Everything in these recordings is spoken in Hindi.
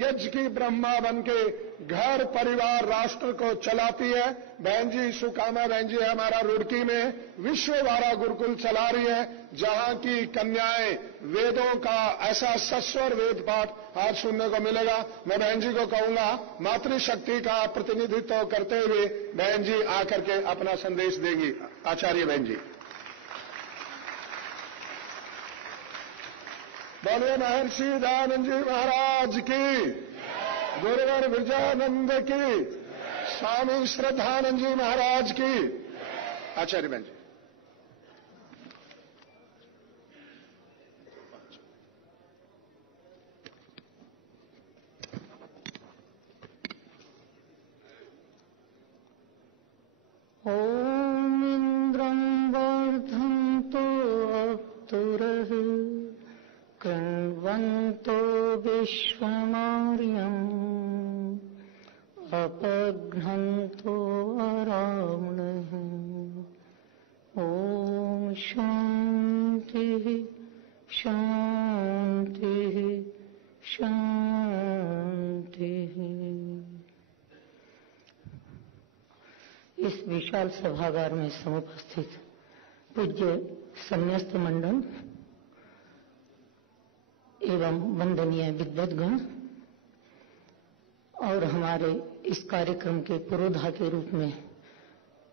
यज्ञ की ब्रह्मा बन के घर परिवार राष्ट्र को चलाती है। बहन जी सुकामा बहन जी हमारा रुड़की में विश्व वारा गुरुकुल चला रही है, जहां की कन्याएं वेदों का ऐसा सस्वर वेद पाठ आज सुनने को मिलेगा। मैं बहन जी को कहूंगा मातृशक्ति का प्रतिनिधित्व करते हुए बहन जी आकर के अपना संदेश देंगी। आचार्य बहन जी। बोलिए महर्षि दयानंद जी महाराज की, गुरुवर विजयानंद की, स्वामी श्रद्धानंद जी महाराज की। आचार्य बहन जी। ओम इंद्रं वर्धन्तो अप्तुरः कृण्वन्तो विश्वमार्यम् अपघ्नन्तो अरावणः। ॐ शान्तिः शान्तिः शान्तिः। इस विशाल सभागार में समुपस्थित पूज्य संन्यस्त मंडल एवं वंदनीय विद्वद्गण और हमारे इस कार्यक्रम के पुरोधा के रूप में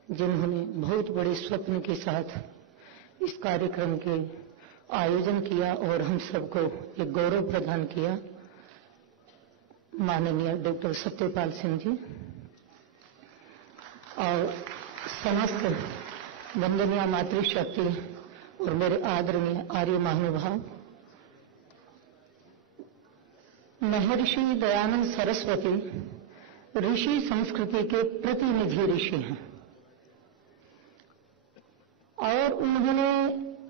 जिन्होंने बहुत बड़े स्वप्न के साथ इस कार्यक्रम के आयोजन किया और हम सबको एक गौरव प्रदान किया, माननीय डॉक्टर सत्यपाल सिंह जी और समस्त वंदनीय मातृशक्ति और मेरे आदरणीय आर्य महानुभाव। महर्षि दयानंद सरस्वती ऋषि संस्कृति के प्रतिनिधि ऋषि हैं और उन्होंने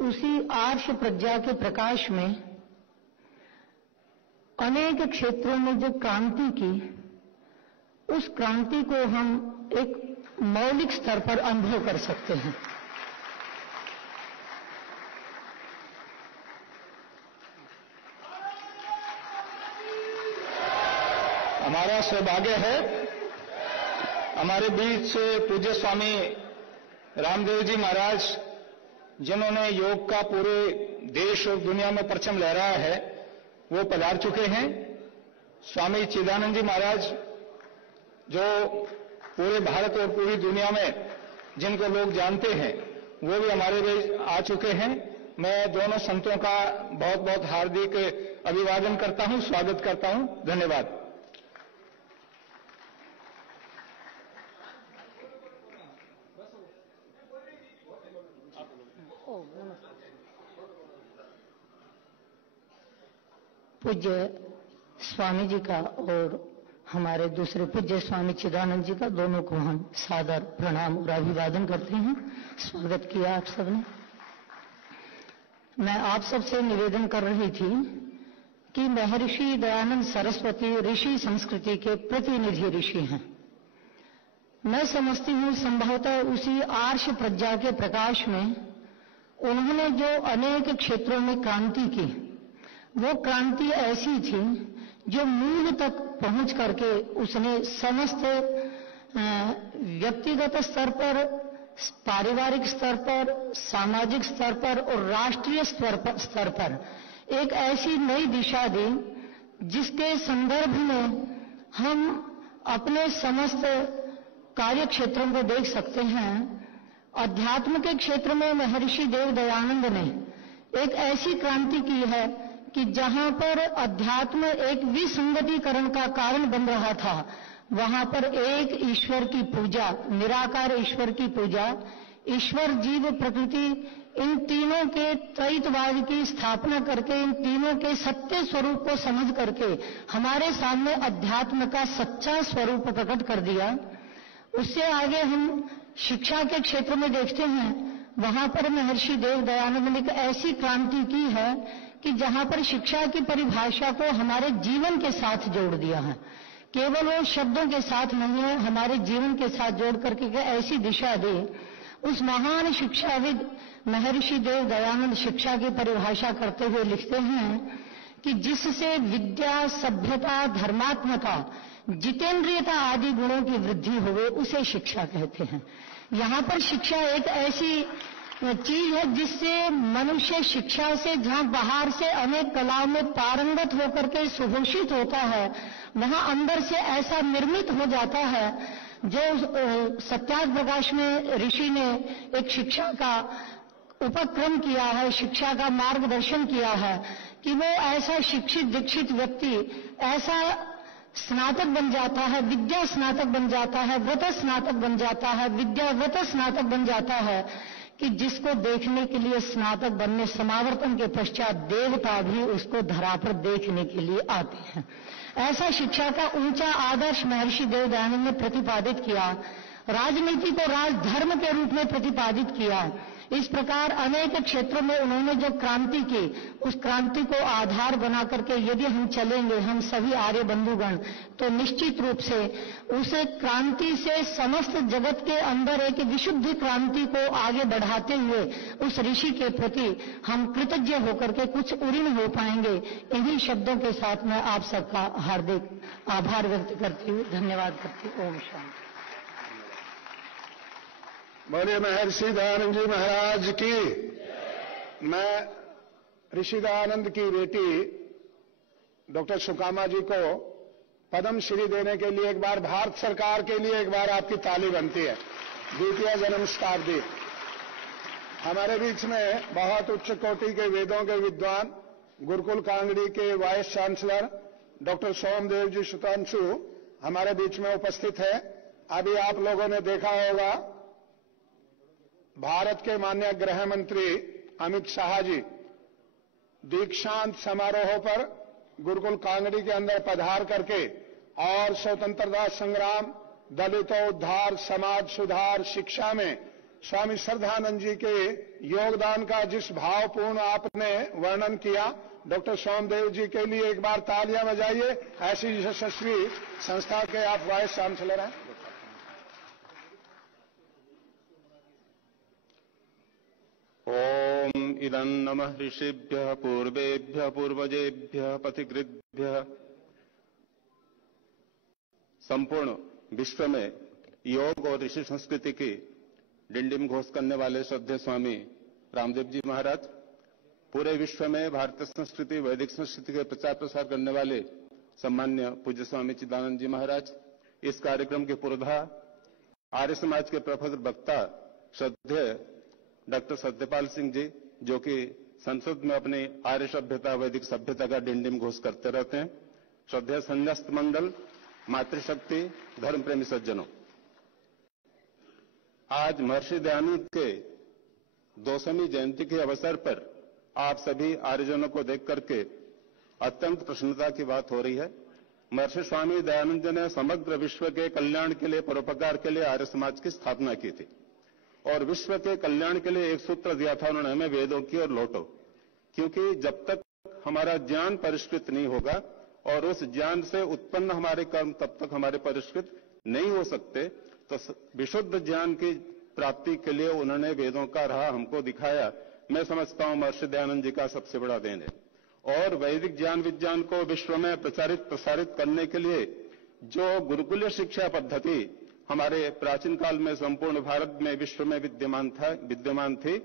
उसी आर्ष प्रज्ञा के प्रकाश में अनेक क्षेत्रों में जो क्रांति की, उस क्रांति को हम एक मौलिक स्तर पर अनुभव कर सकते हैं। हमारा सौभाग्य है हमारे बीच पूज्य स्वामी रामदेव जी महाराज, जिन्होंने योग का पूरे देश और दुनिया में परचम लहराया है, वो पधार चुके हैं। स्वामी चिदानंद जी महाराज, जो पूरे भारत और पूरी दुनिया में जिनको लोग जानते हैं, वो भी हमारे बीच आ चुके हैं। मैं दोनों संतों का बहुत बहुत हार्दिक अभिवादन करता हूं, स्वागत करता हूं। धन्यवाद। पूज्य स्वामी जी का और हमारे दूसरे पूज्य स्वामी चिदानंद जी का, दोनों को हम सादर प्रणाम और अभिवादन करते हैं। स्वागत किया आप सबने। मैं आप सबसे निवेदन कर रही थी कि महर्षि दयानंद सरस्वती ऋषि संस्कृति के प्रतिनिधि ऋषि हैं। मैं समझती हूँ संभवतः उसी आर्ष प्रज्ञा के प्रकाश में उन्होंने जो अनेक क्षेत्रों में क्रांति की, वो क्रांति ऐसी थी जो मूल तक पहुंच करके उसने समस्त व्यक्तिगत स्तर पर, पारिवारिक स्तर पर, सामाजिक स्तर पर और राष्ट्रीय स्तर पर एक ऐसी नई दिशा दी जिसके संदर्भ में हम अपने समस्त कार्य क्षेत्रों को देख सकते हैं। अध्यात्म के क्षेत्र में महर्षि देव दयानंद ने एक ऐसी क्रांति की है कि जहां पर अध्यात्म एक विसंगतिकरण का कारण बन रहा था, वहां पर एक ईश्वर की पूजा, निराकार ईश्वर की पूजा, ईश्वर जीव प्रकृति, इन तीनों के त्रैतवाद की स्थापना करके, इन तीनों के सत्य स्वरूप को समझ करके हमारे सामने अध्यात्म का सच्चा स्वरूप प्रकट कर दिया। उससे आगे हम शिक्षा के क्षेत्र में देखते हैं, वहां पर महर्षि देव दयानंद ने एक ऐसी क्रांति की है कि जहां पर शिक्षा की परिभाषा को हमारे जीवन के साथ जोड़ दिया है। केवल वो शब्दों के साथ नहीं है, हमारे जीवन के साथ जोड़ करके ऐसी दिशा दी। उस महान शिक्षाविद महर्षि देव दयानंद शिक्षा की परिभाषा करते हुए लिखते हैं कि जिससे विद्या, सभ्यता, धर्मात्मता, जितेंद्रियता आदि गुणों की वृद्धि हुए, उसे शिक्षा कहते हैं। यहाँ पर शिक्षा एक ऐसी चीज है जिससे मनुष्य शिक्षा से, जहां बाहर से अनेक कलाओं में पारंगत होकर के सुभूषित होता है, वहां अंदर से ऐसा निर्मित हो जाता है, जो सत्याग्रह प्रकाश में ऋषि ने एक शिक्षा का उपक्रम किया है, शिक्षा का मार्गदर्शन किया है कि वो ऐसा शिक्षित दीक्षित व्यक्ति ऐसा स्नातक बन जाता है, विद्या स्नातक बन जाता है, व्रत स्नातक बन जाता है, विद्या व्रत स्नातक बन जाता है कि जिसको देखने के लिए स्नातक बनने समावर्तन के पश्चात देवता भी उसको धरा पर देखने के लिए आते हैं। ऐसा शिक्षा का ऊंचा आदर्श महर्षि देव दयानंद ने प्रतिपादित किया, राजनीति को राजधर्म के रूप में प्रतिपादित किया। इस प्रकार अनेक क्षेत्रों में उन्होंने जो क्रांति की, उस क्रांति को आधार बना करके यदि हम चलेंगे, हम सभी आर्य बंधुगण, तो निश्चित रूप से उसे क्रांति से समस्त जगत के अंदर एक विशुद्ध क्रांति को आगे बढ़ाते हुए उस ऋषि के प्रति हम कृतज्ञ होकर के कुछ उऋण हो पाएंगे। इन्हीं शब्दों के साथ मैं आप सबका हार्दिक आभार व्यक्त करती हूँ, धन्यवाद करती हूँ। ओम शांति। बोलिए महर्षि दयानंद जी महाराज की। मैं ऋषि दयानंद की बेटी डॉक्टर सुकामा जी को पद्म श्री देने के लिए एक बार भारत सरकार के लिए एक बार आपकी ताली बनती है। द्वितीय जन्म शताब्दी। हमारे बीच में बहुत उच्च कोटि के वेदों के विद्वान गुरुकुल कांगड़ी के वाइस चांसलर डॉक्टर सोमदेव जी सुतांशु हमारे बीच में उपस्थित है। अभी आप लोगों ने देखा होगा भारत के माननीय गृह मंत्री अमित शाह जी दीक्षांत समारोह पर गुरुकुल कांगड़ी के अंदर पधार करके और स्वतंत्रता संग्राम, दलितों उद्धार, समाज सुधार, शिक्षा में स्वामी श्रद्धानंद जी के योगदान का जिस भावपूर्ण आपने वर्णन किया, डॉक्टर सोमदेव जी के लिए एक बार तालियां बजाइए। ऐसी यशस्वी संस्था के आप वाइस चांसलर हैं। ओम इदं नमः ऋषिभ्यः पूर्वेभ्यः पूर्वजेभ्यः पथिकृद्भ्यः। संपूर्ण विश्व में योग और ऋषि संस्कृति की डिंडिम घोष करने वाले श्रद्धेय स्वामी रामदेव जी महाराज, पूरे विश्व में भारतीय संस्कृति, वैदिक संस्कृति के प्रचार प्रसार करने वाले सम्मान्य पूज्य स्वामी चिदानंद जी महाराज, इस कार्यक्रम के पुरोधा आर्य समाज के प्रबुद्ध वक्ता श्रद्धेय डॉक्टर सत्यपाल सिंह जी, जो कि संसद में अपनी आर्य सभ्यता, वैदिक सभ्यता का डिंडिम घोष करते रहते हैं, श्रद्धेय संन्यास्त मंडल, मातृशक्ति, धर्म प्रेमी सज्जनों, आज महर्षि दयानंद के 200वीं जयंती के अवसर पर आप सभी आर्यजनों को देख करके अत्यंत प्रसन्नता की बात हो रही है। महर्षि स्वामी दयानंद ने समग्र विश्व के कल्याण के लिए, परोपकार के लिए आर्य समाज की स्थापना की थी और विश्व के कल्याण के लिए एक सूत्र दिया था उन्होंने हमें, वेदों की ओर लौटो। क्योंकि जब तक हमारा ज्ञान परिष्कृत नहीं होगा और उस ज्ञान से उत्पन्न हमारे कर्म तब तक हमारे परिष्कृत नहीं हो सकते, तो विशुद्ध ज्ञान की प्राप्ति के लिए उन्होंने वेदों का राह हमको दिखाया। मैं समझता हूं महर्षि दयानंद जी का सबसे बड़ा देन है। और वैदिक ज्ञान विज्ञान को विश्व में प्रचारित प्रसारित करने के लिए जो गुरुकुलीय शिक्षा पद्धति हमारे प्राचीन काल में संपूर्ण भारत में, विश्व में विद्यमान थी,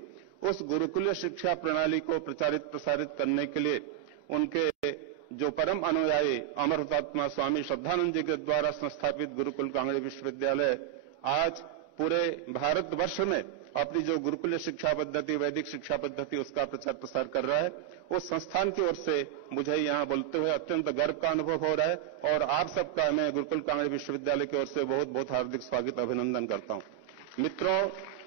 उस गुरुकुलीय शिक्षा प्रणाली को प्रचारित प्रसारित करने के लिए उनके जो परम अनुयायी अमर हुतात्मा स्वामी श्रद्धानंद जी के द्वारा संस्थापित गुरुकुल कांगड़ी विश्वविद्यालय आज पूरे भारतवर्ष में अपनी जो गुरुकुलीय शिक्षा पद्धति, वैदिक शिक्षा पद्धति, उसका प्रचार प्रसार कर रहा है। उस संस्थान की ओर से मुझे यहां बोलते हुए अत्यंत गर्व का अनुभव हो रहा है और आप सबका मैं गुरुकुल कांगड़ी विश्वविद्यालय की ओर से बहुत बहुत हार्दिक स्वागत, अभिनंदन करता हूं। मित्रों,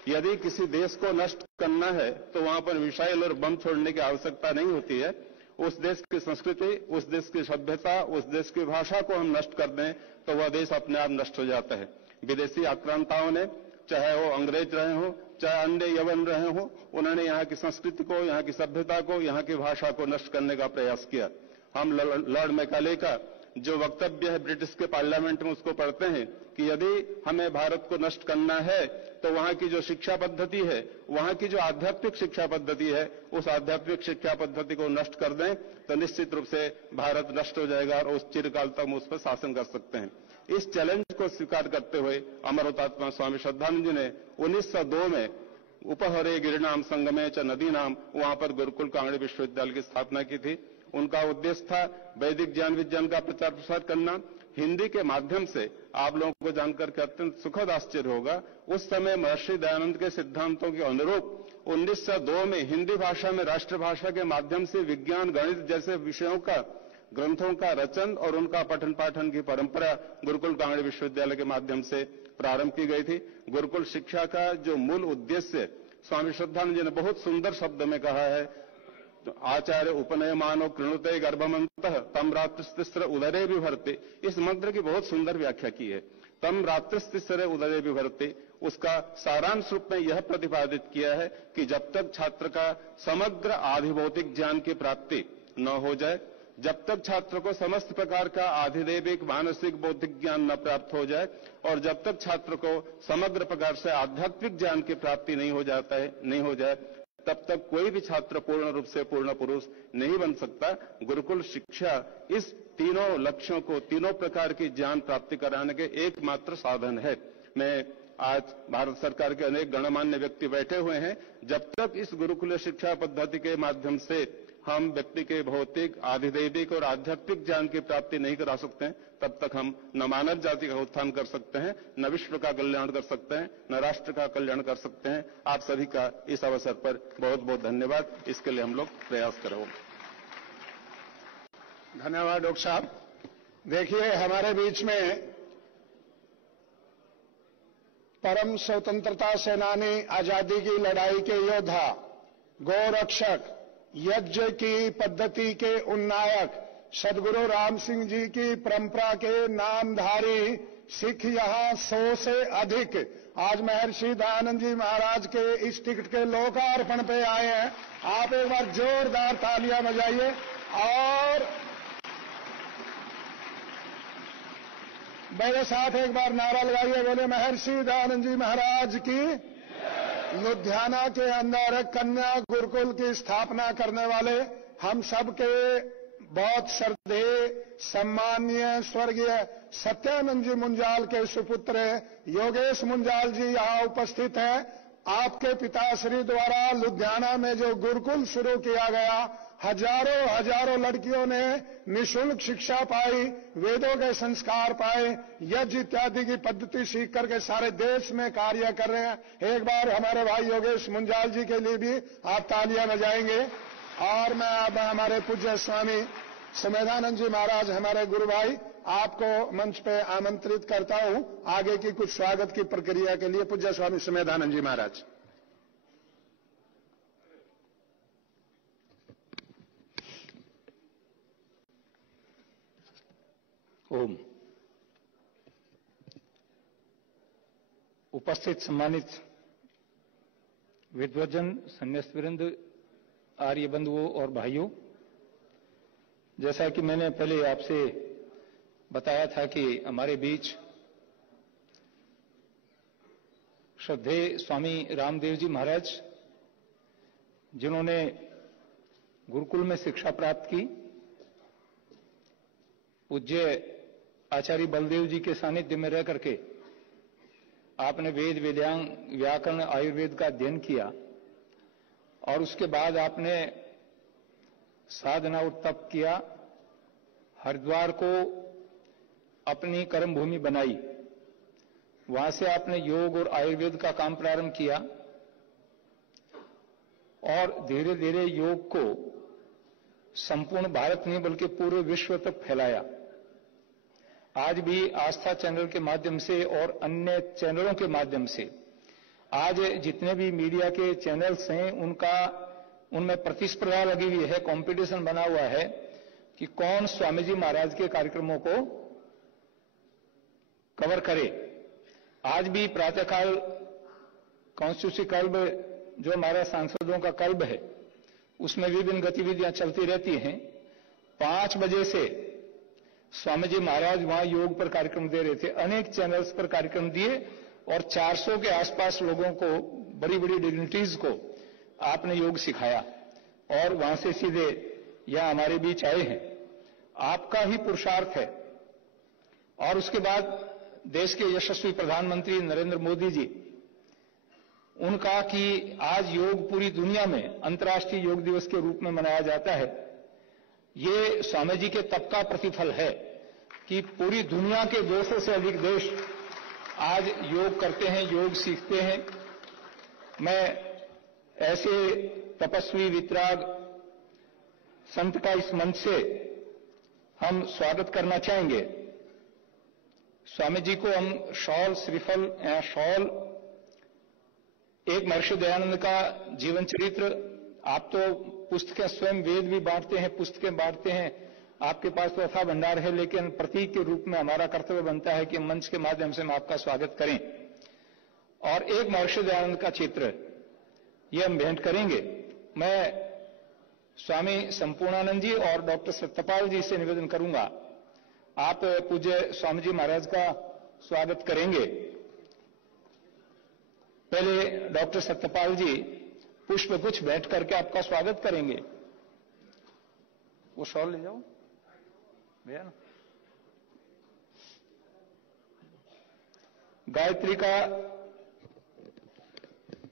यदि किसी देश को नष्ट करना है तो वहां पर मिसाइल और बम छोड़ने की आवश्यकता नहीं होती है। उस देश की संस्कृति, उस देश की सभ्यता, उस देश की भाषा को हम नष्ट कर दें तो वह देश अपने आप नष्ट हो जाता है। विदेशी आक्रांताओं ने, चाहे वो अंग्रेज रहे हो, चाहे अन्य यवन रहे हो, उन्होंने यहाँ की संस्कृति को, यहाँ की सभ्यता को, यहाँ की भाषा को नष्ट करने का प्रयास किया। हम लॉर्ड मैकाले का जो वक्तव्य है ब्रिटिश के पार्लियामेंट में उसको पढ़ते हैं कि यदि हमें भारत को नष्ट करना है तो वहां की जो शिक्षा पद्धति है, वहां की जो आध्यात्मिक शिक्षा पद्धति है, उस आध्यात्मिक शिक्षा पद्धति को नष्ट कर दें तो निश्चित रूप से भारत नष्ट हो जाएगा और उस चिरकाल तक हम उस पर शासन कर सकते हैं। इस चैलेंज को स्वीकार करते हुए अमर हुतात्मा स्वामी श्रद्धानंद जी ने 1902 में उपहरे गिरिनाम संगमे च नदी नाम वहां पर गुरुकुल कांगड़ी विश्वविद्यालय की स्थापना की थी। उनका उद्देश्य था वैदिक ज्ञान विज्ञान का प्रचार प्रसार करना। हिंदी के माध्यम से आप लोगों को जानकर के अत्यंत सुखद आश्चर्य होगा, उस समय महर्षि दयानंद के सिद्धांतों के अनुरूप 1902 में हिंदी भाषा में राष्ट्रभाषा के माध्यम से विज्ञान गणित जैसे विषयों का ग्रंथों का रचन और उनका पठन पाठन की परंपरा गुरुकुल कांगड़ी विश्वविद्यालय के माध्यम से प्रारंभ की गई थी। गुरुकुल शिक्षा का जो मूल उद्देश्य स्वामी श्रद्धानंद जी ने बहुत सुंदर शब्द में कहा है, आचार्य उपनयमानो कृणुते गर्भमंतः तम रात्रिस्तिस्र उदरे विभर्ते। इस मंत्र की बहुत सुंदर व्याख्या की है। तम रात्रिस्तिस्र उदरे विभर्ते, उसका सारांश रूप में यह प्रतिपादित किया है कि जब तक छात्र का समग्र आधिभौतिक ज्ञान की प्राप्ति न हो जाए, जब तक छात्र को समस्त प्रकार का आधिदैविक मानसिक बौद्धिक ज्ञान न प्राप्त हो जाए और जब तक छात्र को समग्र प्रकार से आध्यात्मिक ज्ञान की प्राप्ति नहीं हो जाए, तब तक कोई भी छात्र पूर्ण रूप से पूर्ण पुरुष नहीं बन सकता। गुरुकुल शिक्षा इस तीनों लक्ष्यों को, तीनों प्रकार की ज्ञान प्राप्ति कराने के एकमात्र साधन है। मैं आज भारत सरकार के अनेक गणमान्य व्यक्ति बैठे हुए हैं, जब तक इस गुरुकुल शिक्षा पद्धति के माध्यम से हम व्यक्ति के भौतिक, आधिदैविक और आध्यात्मिक ज्ञान की प्राप्ति नहीं करा सकते हैं, तब तक हम न मानव जाति का उत्थान कर सकते हैं, न विश्व का कल्याण कर सकते हैं, न राष्ट्र का कल्याण कर सकते हैं। आप सभी का इस अवसर पर बहुत बहुत धन्यवाद। इसके लिए हम लोग प्रयास करेंगे। धन्यवाद डॉक्टर साहब। देखिए, हमारे बीच में परम स्वतंत्रता सेनानी, आजादी की लड़ाई के योद्धा, गोरक्षक, यज्ञ की पद्धति के उन्नायक, सदगुरु राम सिंह जी की परंपरा के नामधारी सिख यहाँ 100 से अधिक आज महर्षि दयानंद जी महाराज के इस टिकट के लोकार्पण पे आए हैं। आप एक बार जोरदार तालियां बजाइए और मेरे साथ एक बार नारा लगाइए, बोले महर्षि दयानंद जी महाराज की। लुधियाना के अंदर कन्या गुरुकुल की स्थापना करने वाले हम सब के बहुत श्रद्धेय सम्माननीय स्वर्गीय सत्यानंद जी मुंजाल के सुपुत्र योगेश मुंजाल जी यहाँ उपस्थित हैं। आपके पिताश्री द्वारा लुधियाना में जो गुरुकुल शुरू किया गया, हजारों लड़कियों ने निःशुल्क शिक्षा पाई, वेदों के संस्कार पाए, यज्ञ इत्यादि की पद्धति सीख करके सारे देश में कार्य कर रहे हैं। एक बार हमारे भाई योगेश मुंजाल जी के लिए भी आप तालियां बजाएंगे। और मैं अब हमारे पूज्य स्वामी सुमेधानंद जी महाराज, हमारे गुरु भाई, आपको मंच पे आमंत्रित करता हूं आगे की कुछ स्वागत की प्रक्रिया के लिए। पूज्य स्वामी सुमेधानंद जी महाराज। ओम। उपस्थित सम्मानित विद्वजन, सन्यासीवृंद, आर्य बंधुओं और भाइयों, जैसा कि मैंने पहले आपसे बताया था कि हमारे बीच श्रद्धेय स्वामी रामदेव जी महाराज, जिन्होंने गुरुकुल में शिक्षा प्राप्त की, पूज्य आचार्य बलदेव जी के सानिध्य में रह करके आपने वेद, वेदांग, व्याकरण, आयुर्वेद का अध्ययन किया और उसके बाद आपने साधना और तप किया, हरिद्वार को अपनी कर्म भूमि बनाई, वहां से आपने योग और आयुर्वेद का काम प्रारंभ किया और धीरे धीरे योग को संपूर्ण भारत नहीं बल्कि पूरे विश्व तक फैलाया। आज भी आस्था चैनल के माध्यम से और अन्य चैनलों के माध्यम से आज जितने भी मीडिया के चैनल्स हैं उनमें प्रतिस्पर्धा लगी हुई है, कंपटीशन बना हुआ है कि कौन स्वामी जी महाराज के कार्यक्रमों को कवर करे। आज भी प्रातःकाल कॉन्स्टिट्यूंसी क्लब जो हमारा सांसदों का क्लब है, उसमें विभिन्न गतिविधियां चलती रहती हैं। 5 बजे से स्वामी जी महाराज वहां योग पर कार्यक्रम दे रहे थे, अनेक चैनल्स पर कार्यक्रम दिए और 400 के आसपास लोगों को, बड़ी बड़ी डिग्निटीज को आपने योग सिखाया और वहां से सीधे यहां हमारे बीच आए हैं। आपका ही पुरुषार्थ है। और उसके बाद देश के यशस्वी प्रधानमंत्री नरेंद्र मोदी जी, उनका कि आज योग पूरी दुनिया में अंतर्राष्ट्रीय योग दिवस के रूप में मनाया जाता है, ये स्वामी जी के तप का प्रतिफल है कि पूरी दुनिया के 200 से अधिक देश आज योग करते हैं, योग सीखते हैं। मैं ऐसे तपस्वी वितराग संत का इस मंच से हम स्वागत करना चाहेंगे। स्वामी जी को हम शॉल, श्रीफल या शॉल, एक महर्षि दयानंद का जीवन चरित्र, आप तो पुस्तकें स्वयं वेद भी बांटते हैं, पुस्तकें बांटते हैं, आपके पास तो अथाह भंडार है, लेकिन प्रतीक के रूप में हमारा कर्तव्य बनता है कि मंच के माध्यम से हम आपका स्वागत करें और एक महर्षि दयानंद का चित्र ये हम भेंट करेंगे। मैं स्वामी संपूर्णानंद जी और डॉक्टर सत्यपाल जी से निवेदन करूंगा, आप पूज्य स्वामी जी महाराज का स्वागत करेंगे। पहले डॉक्टर सत्यपाल जी पुष्प गुच्छ भेंट करके आपका स्वागत करेंगे। वो शॉल ले जाओ भैया ना। गायत्री का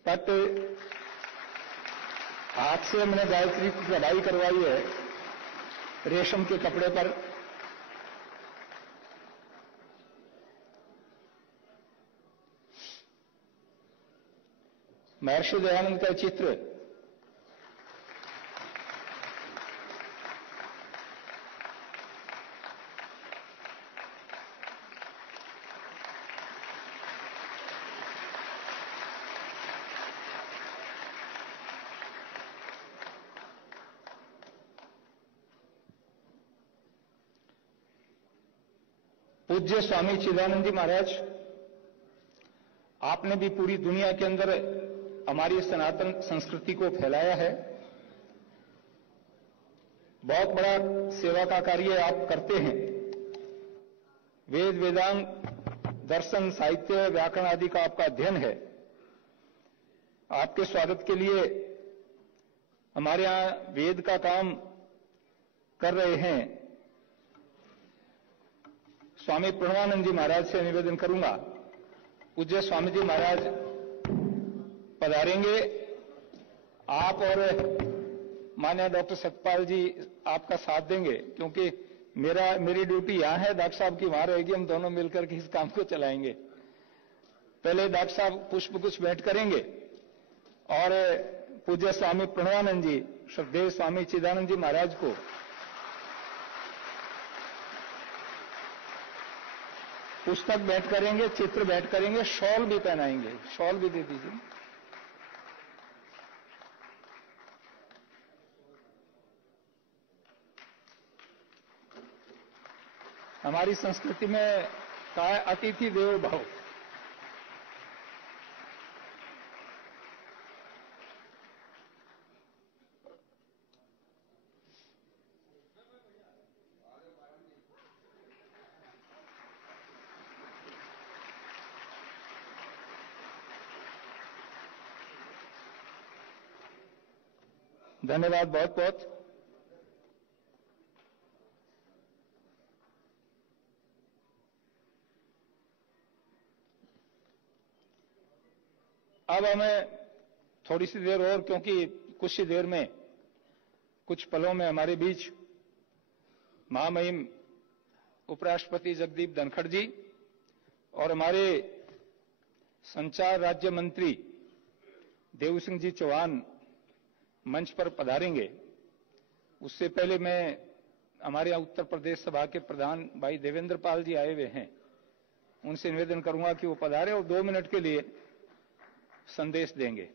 पट हाथ से हमने गायत्री की कढ़ाई करवाई है रेशम के कपड़े पर। महर्षि दयानंद का चित्र पूज्य स्वामी चिदानंद जी महाराज, आपने भी पूरी दुनिया के अंदर हमारी सनातन संस्कृति को फैलाया है। बहुत बड़ा सेवा का कार्य आप करते हैं। वेद, वेदांग, दर्शन, साहित्य, व्याकरण आदि का आपका अध्ययन है। आपके स्वागत के लिए हमारे यहां वेद का काम कर रहे हैं स्वामी प्रणवानंद जी महाराज से निवेदन करूंगा। पूज्य स्वामी जी महाराज पधारेंगे। आप और माननीय डॉक्टर सतपाल जी आपका साथ देंगे, क्योंकि मेरी ड्यूटी यहां है, डॉक्टर साहब की वहां रहेगी। हम दोनों मिलकर के इस काम को चलाएंगे। पहले डॉक्टर साहब पुष्प कुछ भेंट करेंगे और पूज्य स्वामी प्रणवानंद जी, श्रद्धेय स्वामी चिदानंद जी महाराज को पुस्तक भेंट करेंगे, चित्र भेंट करेंगे, शॉल भी पहनाएंगे। शॉल भी दे दीजिए। हमारी संस्कृति में कहा है अतिथि देवो भव। धन्यवाद बहुत बहुत। अब हमें थोड़ी सी देर और, क्योंकि कुछ ही देर में, कुछ पलों में हमारे बीच महामहिम उपराष्ट्रपति जगदीप धनखड़ जी और हमारे संचार राज्य मंत्री देव सिंह जी चौहान मंच पर पधारेंगे। उससे पहले मैं हमारे यहाँ उत्तर प्रदेश सभा के प्रधान भाई देवेंद्र पाल जी आए हुए हैं, उनसे निवेदन करूंगा कि वो पधारे और 2 मिनट के लिए संदेश देंगे।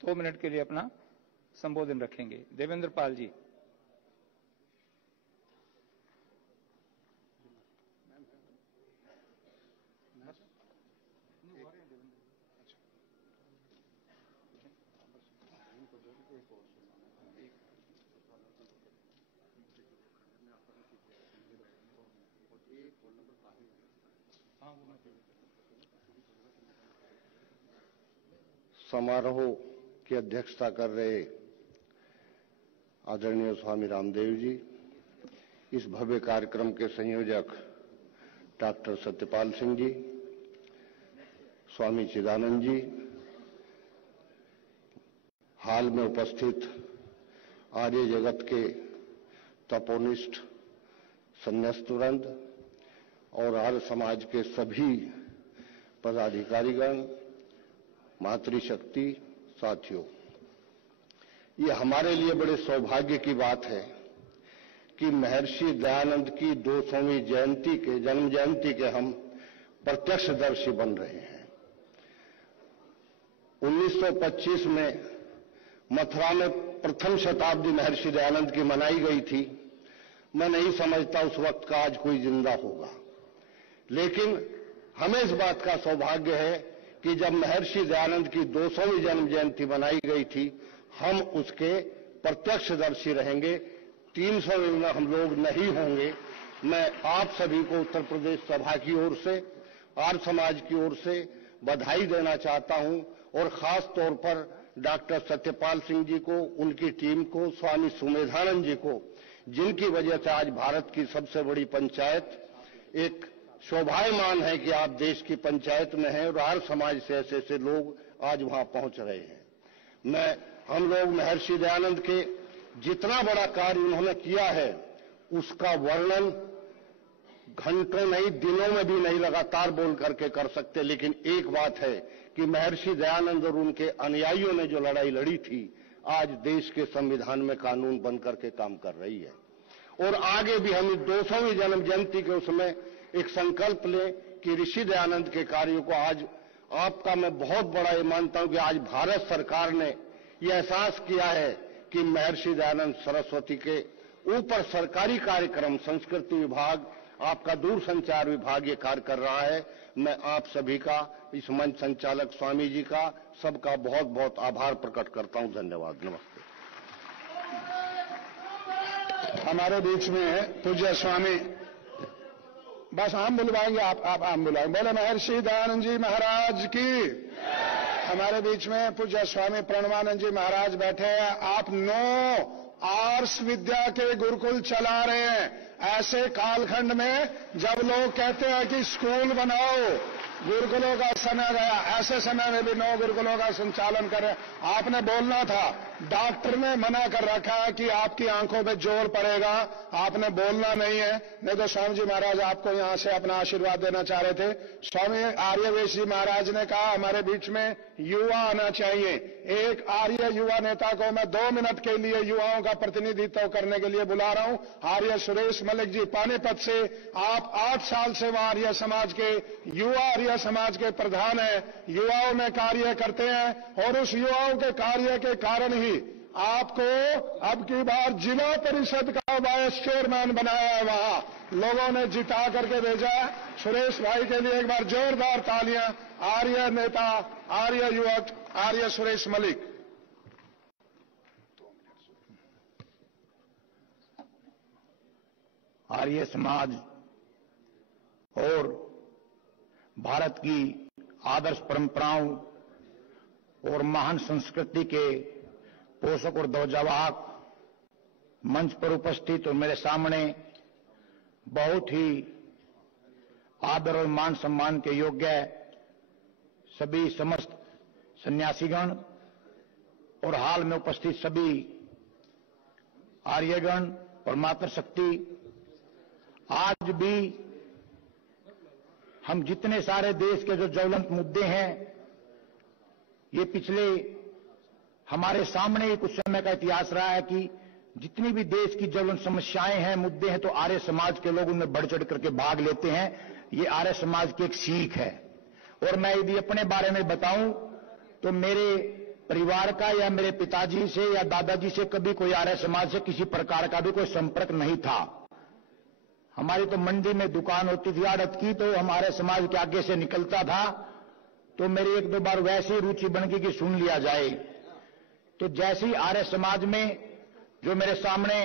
2 मिनट के लिए अपना संबोधन रखेंगे। देवेंद्र पाल जी। समारोह की अध्यक्षता कर रहे आदरणीय स्वामी रामदेव जी, इस भव्य कार्यक्रम के संयोजक डॉक्टर सत्यपाल सिंह जी, स्वामी चिदानंद जी, हाल में उपस्थित आर्य जगत के तपोनिष्ठ संन्यास्तुरंद और आर्य समाज के सभी पदाधिकारीगण, मातृशक्ति साथियों, ये हमारे लिए बड़े सौभाग्य की बात है कि महर्षि दयानंद की 200वीं जयंती के जन्म जयंती के हम प्रत्यक्षदर्शी बन रहे हैं। 1925 में मथुरा में प्रथम शताब्दी महर्षि दयानंद की मनाई गई थी। मैं नहीं समझता उस वक्त का आज कोई जिंदा होगा, लेकिन हमें इस बात का सौभाग्य है कि जब महर्षि दयानंद की 200वीं जन्म जयंती मनाई गई थी, हम उसके प्रत्यक्षदर्शी रहेंगे। 300वीं में हम लोग नहीं होंगे। मैं आप सभी को उत्तर प्रदेश सभा की ओर से, आर्य समाज की ओर से बधाई देना चाहता हूं और खास तौर पर डॉक्टर सत्यपाल सिंह जी को, उनकी टीम को, स्वामी सुमेधानंद जी को, जिनकी वजह से आज भारत की सबसे बड़ी पंचायत एक शोभायमान है कि आप देश की पंचायत में हैं और आर्य समाज से ऐसे ऐसे लोग आज वहां पहुंच रहे हैं। हम लोग महर्षि दयानंद के जितना बड़ा कार्य उन्होंने किया है उसका वर्णन घंटों नहीं, दिनों में भी नहीं लगातार बोल करके कर सकते, लेकिन एक बात है कि महर्षि दयानंद और उनके अनुयायियों ने जो लड़ाई लड़ी थी, आज देश के संविधान में कानून बन करके काम कर रही है। और आगे भी हम 200वीं जन्म जयंती के उसमें एक संकल्प लें कि ऋषि दयानंद के कार्यों को आज आपका मैं बहुत बड़ा ये मानता हूं कि आज भारत सरकार ने ये एहसास किया है कि महर्षि दयानंद सरस्वती के ऊपर सरकारी कार्यक्रम, संस्कृति विभाग, आपका दूरसंचार विभाग ये कार्य कर रहा है। मैं आप सभी का, इस मंच संचालक स्वामी जी का, सबका बहुत बहुत आभार प्रकट करता हूं। धन्यवाद। नमस्ते। हमारे बीच में पूज्य स्वामी, बस हम बुलवाएंगे, आप आम बुलाएंगे। बोले महर्षि दयानंद जी महाराज की। हमारे बीच में पूज्य स्वामी प्रणवानंद जी महाराज बैठे हैं। आप 9 आर्ष विद्या के गुरुकुल चला रहे हैं। ऐसे कालखंड में जब लोग कहते हैं कि स्कूल बनाओ, गुरुकुलों का समय गया, ऐसे समय में भी 9 गुरुकुलों का संचालन करें। आपने बोलना था, डॉक्टर ने मना कर रखा है कि आपकी आंखों पे जोर पड़ेगा, आपने बोलना नहीं है। नहीं तो स्वामी जी महाराज आपको यहां से अपना आशीर्वाद देना चाह रहे थे। स्वामी आर्यवेश जी महाराज ने कहा हमारे बीच में युवा आना चाहिए। एक आर्य युवा नेता को मैं 2 मिनट के लिए युवाओं का प्रतिनिधित्व करने के लिए बुला रहा हूं। आर्य सुरेश मलिक जी पानीपत से, आप 8 साल से वह आर्य समाज के, युवा आर्य समाज के प्रधान हैं, युवाओं में कार्य करते हैं और उस युवाओं के कार्य के कारण ही आपको अब की बार जिला परिषद का वाइस चेयरमैन बनाया है। वहां लोगों ने जिता करके भेजा है। सुरेश भाई के लिए एक बार जोरदार तालियां। आर्य नेता, आर्य युवक, आर्य सुरेश मलिक। आर्य समाज और भारत की आदर्श परंपराओं और महान संस्कृति के पोषक और ध्वजवाहक मंच पर उपस्थित और मेरे सामने बहुत ही आदर और मान सम्मान के योग्य सभी समस्त सन्यासीगण और हाल में उपस्थित सभी आर्यगण और मातृशक्ति, आज भी हम जितने सारे देश के जो ज्वलंत मुद्दे हैं, ये पिछले हमारे सामने ही कुछ समय का इतिहास रहा है कि जितनी भी देश की ज्वलंत समस्याएं हैं, मुद्दे हैं, तो आर्य समाज के लोग उनमें बढ़ चढ़ करके भाग लेते हैं। ये आर्य समाज की एक सीख है। और मैं यदि अपने बारे में बताऊं तो मेरे परिवार का या मेरे पिताजी से या दादाजी से कभी कोई आर्य समाज से किसी प्रकार का भी कोई संपर्क नहीं था। हमारी तो मंडी में दुकान होती थी आड़त की, तो हमारे समाज के आगे से निकलता था, तो मेरी 1-2 बार वैसी रुचि बन गई कि सुन लिया जाए। तो जैसे ही आर्य समाज में जो मेरे सामने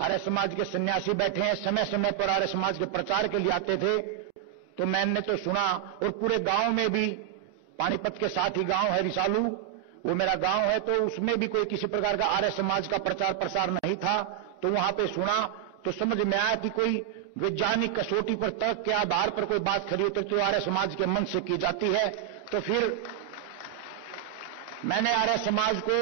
आर्य समाज के सन्यासी बैठे हैं, समय समय पर आर्य समाज के प्रचार के लिए आते थे, तो मैंने तो सुना, और पूरे गांव में भी, पानीपत के साथ ही गांव है रिसालू, वो मेरा गांव है, तो उसमें भी कोई किसी प्रकार का आर्य समाज का प्रचार प्रसार नहीं था। तो वहां पे सुना तो समझ में आया कि कोई वैज्ञानिक कसौटी पर, तर्क के आधार पर कोई बात खड़ी होती तो आर्य समाज के मन से की जाती है। तो फिर मैंने आर्य समाज को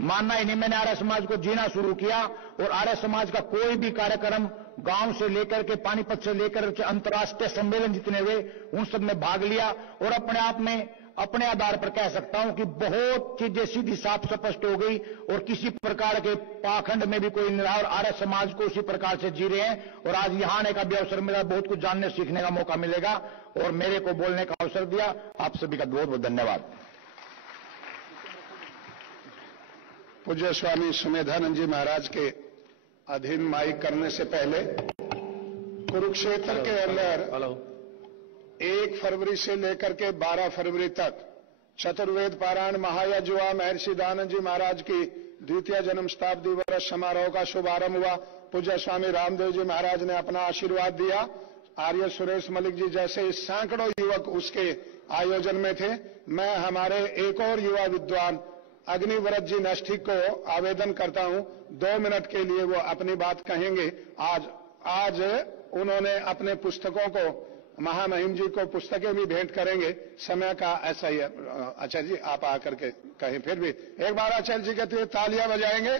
मानना ही नहीं, मैंने आर्य समाज को जीना शुरू किया, और आर्य समाज का कोई भी कार्यक्रम गांव से लेकर के, पानीपत से लेकर के अंतर्राष्ट्रीय सम्मेलन जितने हुए, उन सब में भाग लिया, और अपने आप में, अपने आधार पर कह सकता हूं कि बहुत चीजें सीधी साफ स्पष्ट हो गई, और किसी प्रकार के पाखंड में भी कोई नहीं रहा, और आर्य समाज को उसी प्रकार से जी रहे हैं। और आज यहां आने का भी अवसर मिला, बहुत कुछ जानने सीखने का मौका मिलेगा, और मेरे को बोलने का अवसर दिया। आप सभी का बहुत बहुत धन्यवाद। पूज्य स्वामी सुमेधानंद जी महाराज के अधीन माइक करने से पहले कुरुक्षेत्र के अंदर 1 फरवरी से लेकर के 12 फरवरी तक चतुर्वेद पारायण महायज्ञ हुआ। महर्षि दयानंद जी महाराज की द्वितीय जन्म शताब्दी वर्ष समारोह का शुभारंभ हुआ। पूज्य स्वामी रामदेव जी महाराज ने अपना आशीर्वाद दिया। आर्य सुरेश मलिक जी जैसे सैकड़ों युवक उसके आयोजन में थे। मैं हमारे एक और युवा विद्वान अग्निव्रत जी नष्टिक को आवेदन करता हूं, 2 मिनट के लिए वो अपनी बात कहेंगे। आज उन्होंने अपने पुस्तकों को, महामहिम जी को पुस्तकें भी भेंट करेंगे। समय का ऐसा ही है। आचार्य जी आप आकर के कहें, फिर भी एक बार आचार्य जी कहते हैं तालियां बजाएंगे।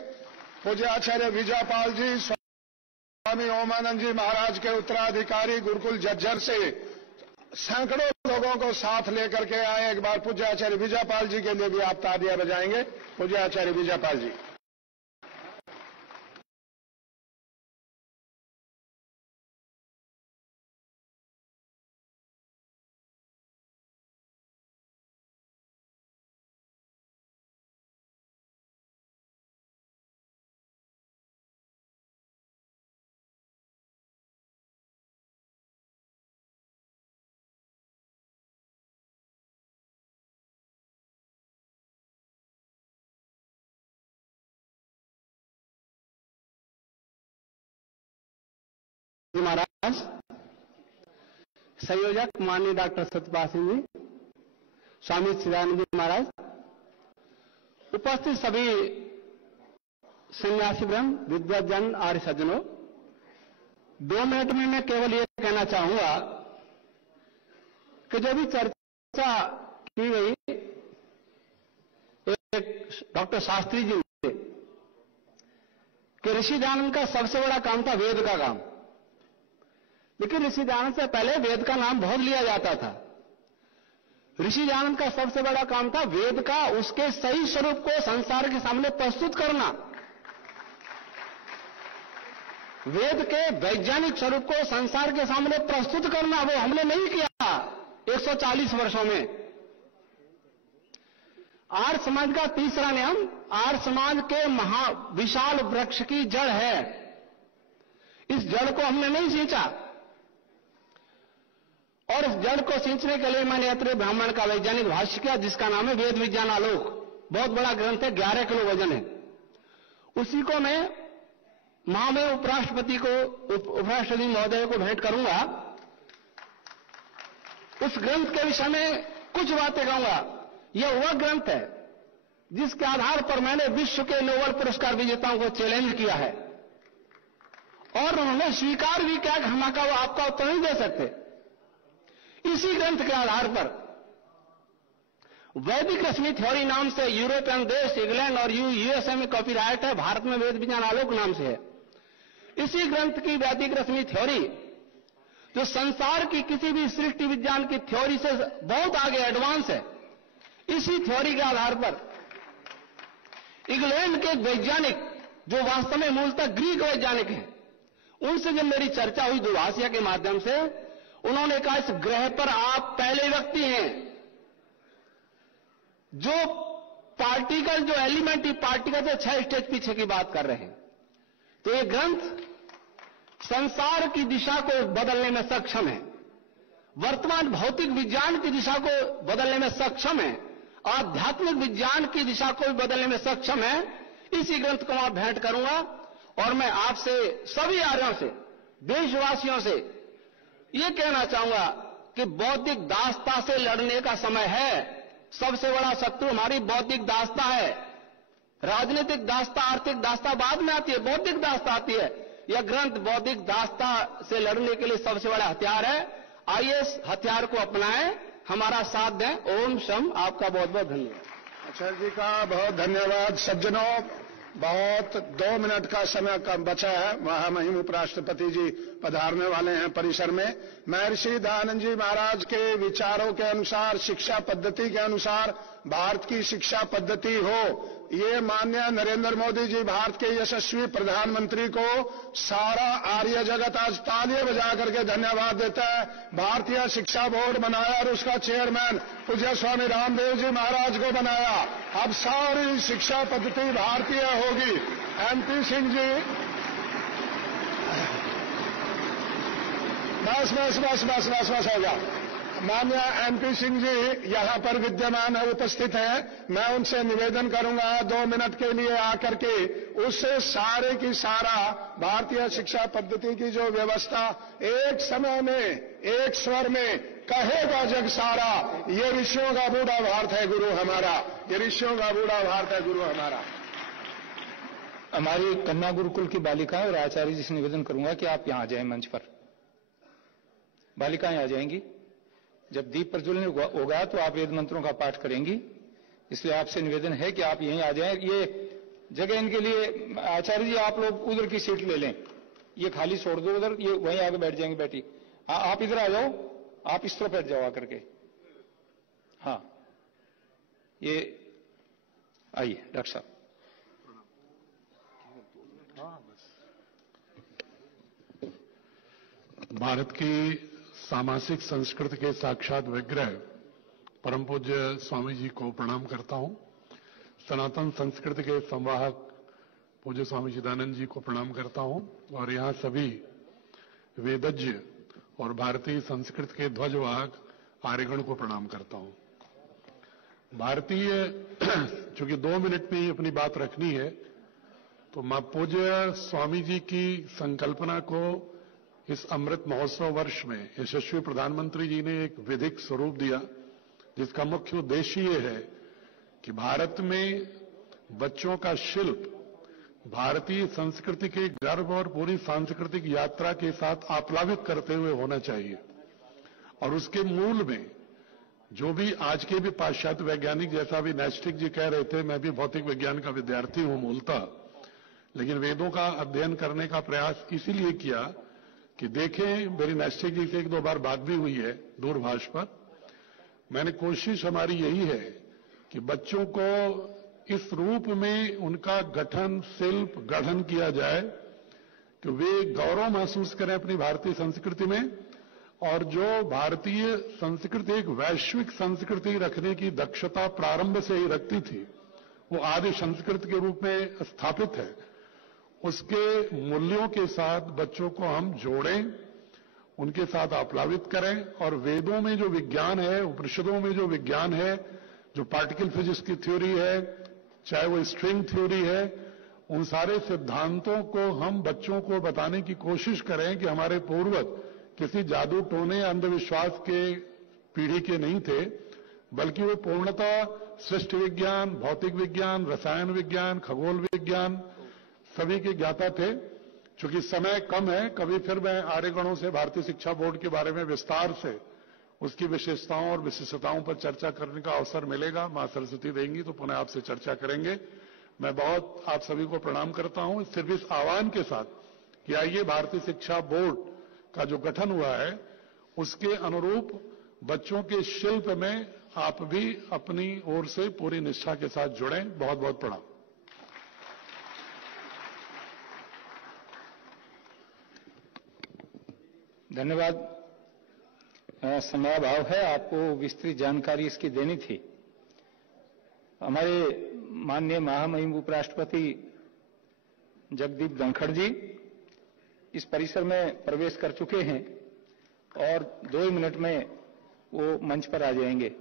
पूज्य आचार्य विजयपाल जी स्वामी ओमानंद जी महाराज के उत्तराधिकारी गुरुकुल झज्जर से सैकड़ों लोगों को साथ लेकर के आए। एक बार पूज्य आचार्य विजयपाल जी के लिए भी आप तालियां बजाएंगे। पूज्य आचार्य विजयपाल जी। महाराज, संयोजक माननीय डॉक्टर सत्यपाल सिंह जी, स्वामी चिदानंद जी महाराज, उपस्थित सभी सन्यासी ब्रह्म, विद्वज्जन, आर्य सज्जनों, 2 मिनट में मैं केवल ये कहना चाहूंगा कि जो भी चर्चा की गई, एक डॉक्टर शास्त्री जी ने कि ऋषि दयानंद का सबसे बड़ा काम था वेद का काम, लेकिन ऋषि दयानंद से पहले वेद का नाम बहुत लिया जाता था। ऋषि दयानंद का सबसे बड़ा काम था वेद का, उसके सही स्वरूप को संसार के सामने प्रस्तुत करना। वेद के वैज्ञानिक स्वरूप को संसार के सामने प्रस्तुत करना, वो हमने नहीं किया 140 वर्षों में। आर्य समाज का तीसरा नियम, आर्य समाज के विशाल वृक्ष की जड़ है, इस जड़ को हमने नहीं सींचा, और इस जड़ को सींचने के लिए मैंने अत्रेय ब्राह्मण का वैज्ञानिक भाष्य किया, जिसका नाम है वेद विज्ञान आलोक। बहुत बड़ा ग्रंथ है, 11 किलो वजन है। उसी को मैं महामहिम उपराष्ट्रपति महोदय को भेंट करूंगा। उस ग्रंथ के विषय में कुछ बातें कहूंगा। यह वह ग्रंथ है जिसके आधार पर मैंने विश्व के नोबेल पुरस्कार विजेताओं को चैलेंज किया है, और उन्होंने स्वीकार भी किया कि हम आपका उत्तर नहीं दे सकते। इसी ग्रंथ के आधार पर वैदिक रश्मि थ्योरी नाम से यूरोपियन देश, इंग्लैंड और यूएसए में कॉपीराइट है, भारत में वेद विज्ञान आलोक नाम से है। इसी ग्रंथ की वैदिक रश्मि थ्योरी, जो संसार की किसी भी सृष्टि विज्ञान की थ्योरी से बहुत आगे एडवांस है, इसी थ्योरी के आधार पर इंग्लैंड के वैज्ञानिक, जो वास्तव में मूलतः ग्रीक वैज्ञानिक हैं, उनसे जब मेरी चर्चा हुई दूरभाषिया के माध्यम से, उन्होंने कहा इस ग्रह पर आप पहले व्यक्ति हैं जो पार्टिकल, जो एलिमेंट्री पार्टिकल से 6 स्टेज पीछे की बात कर रहे हैं। तो ये ग्रंथ संसार की दिशा को बदलने में सक्षम है, वर्तमान भौतिक विज्ञान की दिशा को बदलने में सक्षम है, आध्यात्मिक विज्ञान की दिशा को भी बदलने में सक्षम है। इसी ग्रंथ को मैं भेंट करूंगा, और मैं आपसे सभी आर्यों से, देशवासियों से ये कहना चाहूंगा कि बौद्धिक दासता से लड़ने का समय है। सबसे बड़ा शत्रु हमारी बौद्धिक दासता है। राजनीतिक दासता, आर्थिक दासता बाद में आती है, बौद्धिक दासता आती है। यह ग्रंथ बौद्धिक दासता से लड़ने के लिए सबसे बड़ा हथियार है। आइए इस हथियार को अपनाएं, हमारा साथ दें। ओम शम। आपका बहुत बहुत धन्यवाद। आचार्य जी का बहुत धन्यवाद। सज्जनों, बहुत 2 मिनट का समय कम बचा है। महामहिम उपराष्ट्रपति जी पधारने वाले हैं परिसर में। महर्षि दयानंद जी महाराज के विचारों के अनुसार, शिक्षा पद्धति के अनुसार भारत की शिक्षा पद्धति हो, ये माननीय नरेंद्र मोदी जी, भारत के यशस्वी प्रधानमंत्री को सारा आर्य जगत आज तालियां बजा करके धन्यवाद देता है। भारतीय शिक्षा बोर्ड बनाया और उसका चेयरमैन पूज्य स्वामी रामदेव जी महाराज को बनाया। अब सारी शिक्षा पद्धति भारतीय होगी। MP सिंह जी, बस हो गया। माननीय MP सिंह जी यहाँ पर विद्यमान है, उपस्थित हैं। मैं उनसे निवेदन करूंगा 2 मिनट के लिए आकर के उससे सारे की सारा भारतीय शिक्षा पद्धति की जो व्यवस्था एक समय में, एक स्वर में कहेगा जग सारा, ये ऋषियों का बूढ़ा भारत है गुरु हमारा, ये ऋषियों का बूढ़ा भारत है गुरु हमारा। हमारी कन्या गुरुकुल की बालिकाएं और आचार्य जी से निवेदन करूंगा कि आप यहां आ जाएं मंच पर। बालिकाएं आ जाएंगी। जब दीप प्रज्वलन होगा तो आप वेद मंत्रों का पाठ करेंगी, इसलिए आपसे निवेदन है कि आप यहीं आ जाएं। ये जगह इनके लिए, आचार्य जी आप लोग उधर की सीट ले लें, ये खाली छोड़ दो उधर, ये वहीं आगे बैठ जाएंगे। बेटी आप इधर आ जाओ, आप इस तरफ बैठ जाओ आकर के। हाँ, ये आइए डॉक्टर साहब। भारत की सामाजिक संस्कृति के साक्षात विग्रह परम पूज्य स्वामी जी को प्रणाम करता हूं। सनातन संस्कृति के संवाहक पूज्य स्वामी चिदानंद जी को प्रणाम करता हूं और यहाँ सभी वेदज्ञ और भारतीय संस्कृति के ध्वजवाहक आर्यगण को प्रणाम करता हूं। भारतीय, चूंकि 2 मिनट में ही अपनी बात रखनी है, तो मां पूज्य स्वामी जी की संकल्पना को इस अमृत महोत्सव वर्ष में यशस्वी प्रधानमंत्री जी ने एक विधिक स्वरूप दिया, जिसका मुख्य उद्देश्य ये है कि भारत में बच्चों का शिल्प भारतीय संस्कृति के गर्व और पूरी सांस्कृतिक यात्रा के साथ आप्लावित करते हुए होना चाहिए। और उसके मूल में जो भी आज के भी पाश्चात्य वैज्ञानिक, जैसा भी नैस्टिक जी कह रहे थे, मैं भी भौतिक विज्ञान का विद्यार्थी हूं मूलतः, लेकिन वेदों का अध्ययन करने का प्रयास इसीलिए किया कि देखें, मेरी नैस्टिक जी से 1-2 बार बात भी हुई है दूरभाष पर। मैंने कोशिश हमारी यही है कि बच्चों को इस रूप में उनका गठन, शिल्प, गठन किया जाए कि वे गौरव महसूस करें अपनी भारतीय संस्कृति में, और जो भारतीय संस्कृति एक वैश्विक संस्कृति रखने की दक्षता प्रारंभ से ही रखती थी, वो आदि संस्कृति के रूप में स्थापित है। उसके मूल्यों के साथ बच्चों को हम जोड़ें, उनके साथ आप्लावित करें, और वेदों में जो विज्ञान है, उपनिषदों में जो विज्ञान है, जो पार्टिकल फिजिक्स की थ्योरी है, चाहे वो स्ट्रिंग थ्योरी है, उन सारे सिद्धांतों को हम बच्चों को बताने की कोशिश करें कि हमारे पूर्वज किसी जादू टोने अंधविश्वास के पीढ़ी के नहीं थे, बल्कि वो पूर्णतः सृष्टि विज्ञान, भौतिक विज्ञान, रसायन विज्ञान, खगोल विज्ञान सभी के ज्ञाता थे। चूंकि समय कम है, कभी फिर मैं आर्यगणों से भारतीय शिक्षा बोर्ड के बारे में विस्तार से उसकी विशेषताओं और विशिष्टताओं पर चर्चा करने का अवसर मिलेगा। मां सरस्वती देंगी तो पुनः आपसे चर्चा करेंगे। मैं बहुत आप सभी को प्रणाम करता हूं, सिर्फ इस आह्वान के साथ कि आइए भारतीय शिक्षा बोर्ड का जो गठन हुआ है उसके अनुरूप बच्चों के शिल्प में आप भी अपनी ओर से पूरी निष्ठा के साथ जुड़ें। बहुत बहुत प्रणाम। धन्यवाद। समयाभाव है, आपको विस्तृत जानकारी इसकी देनी थी। हमारे माननीय महामहिम उपराष्ट्रपति जगदीप धनखड़ जी इस परिसर में प्रवेश कर चुके हैं और 2 मिनट में वो मंच पर आ जाएंगे।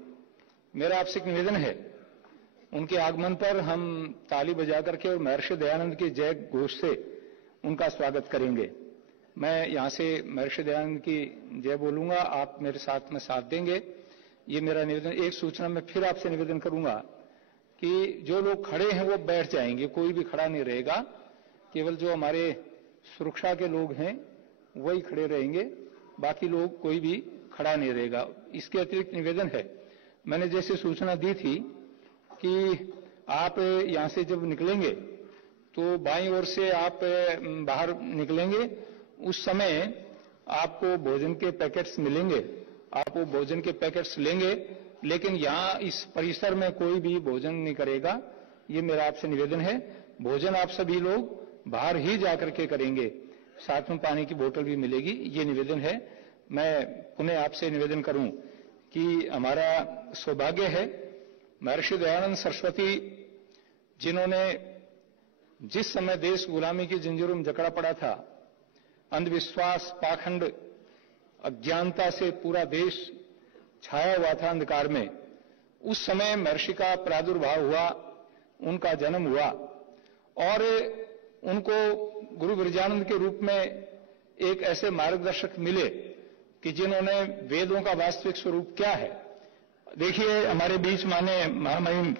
मेरा आपसे एक निवेदन है, उनके आगमन पर हम ताली बजा करके और महर्षि दयानंद के जय घोष से उनका स्वागत करेंगे। मैं यहां से महर्षि दयानंद की जय बोलूंगा, आप मेरे साथ में साथ देंगे, ये मेरा निवेदन। एक सूचना मैं फिर आपसे निवेदन करूंगा कि जो लोग खड़े हैं वो बैठ जाएंगे, कोई भी खड़ा नहीं रहेगा, केवल जो हमारे सुरक्षा के लोग हैं वही खड़े रहेंगे, बाकी लोग कोई भी खड़ा नहीं रहेगा। इसके अतिरिक्त निवेदन है, मैंने जैसे सूचना दी थी कि आप यहां से जब निकलेंगे तो बाईं ओर से आप बाहर निकलेंगे, उस समय आपको भोजन के पैकेट्स मिलेंगे, आप वो भोजन के पैकेट्स लेंगे, लेकिन यहां इस परिसर में कोई भी भोजन नहीं करेगा, ये मेरा आपसे निवेदन है। भोजन आप सभी लोग बाहर ही जाकर के करेंगे, साथ में पानी की बोतल भी मिलेगी, ये निवेदन है। मैं पुनः आपसे निवेदन करूं कि हमारा सौभाग्य है महर्षि दयानंद सरस्वती जिन्होंने जिस समय देश गुलामी की जंजीरों में जकड़ा पड़ा था, अंधविश्वास, पाखंड, अज्ञानता से पूरा देश छाया हुआ था अंधकार में, उस समय महर्षि का प्रादुर्भाव हुआ, उनका जन्म हुआ और उनको गुरु विरजानंद के रूप में एक ऐसे मार्गदर्शक मिले कि जिन्होंने वेदों का वास्तविक स्वरूप क्या है। देखिए, हमारे बीच माननीय महामहिम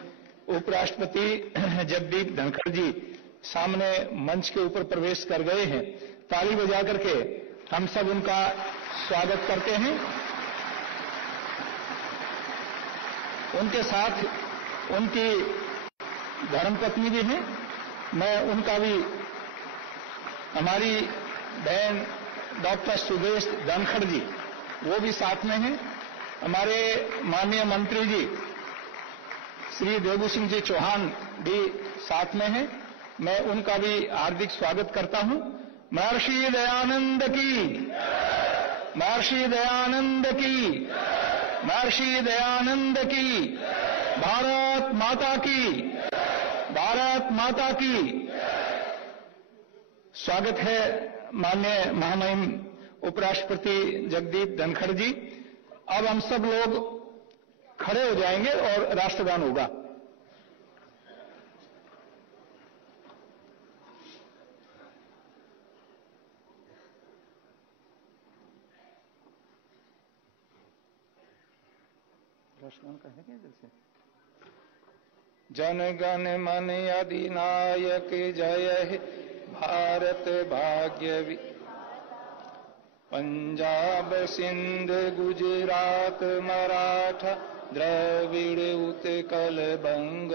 उपराष्ट्रपति जगदीप धनखड़ जी सामने मंच के ऊपर प्रवेश कर गए हैं। ताली बजा करके हम सब उनका स्वागत करते हैं। उनके साथ उनकी धर्मपत्नी भी हैं, मैं उनका भी, हमारी बहन डॉक्टर सुदेश धनखड़ जी वो भी साथ में हैं, हमारे माननीय मंत्री जी श्री देवू सिंह जी चौहान भी साथ में हैं, मैं उनका भी हार्दिक स्वागत करता हूं। महर्षि दयानंद की, महर्षि दयानंद की, महर्षि दयानंद की, भारत माता की, भारत माता की। स्वागत है माननीय महामहिम उपराष्ट्रपति जगदीप धनखड़ जी। अब हम सब लोग खड़े हो जाएंगे और राष्ट्रगान होगा। राष्ट्रगान का है क्या जैसे? जन गण मन अधिनायक जय हे भारत भाग्य, पंजाब सिंध गुजरात मराठा द्रविड़ उत्कल बंग,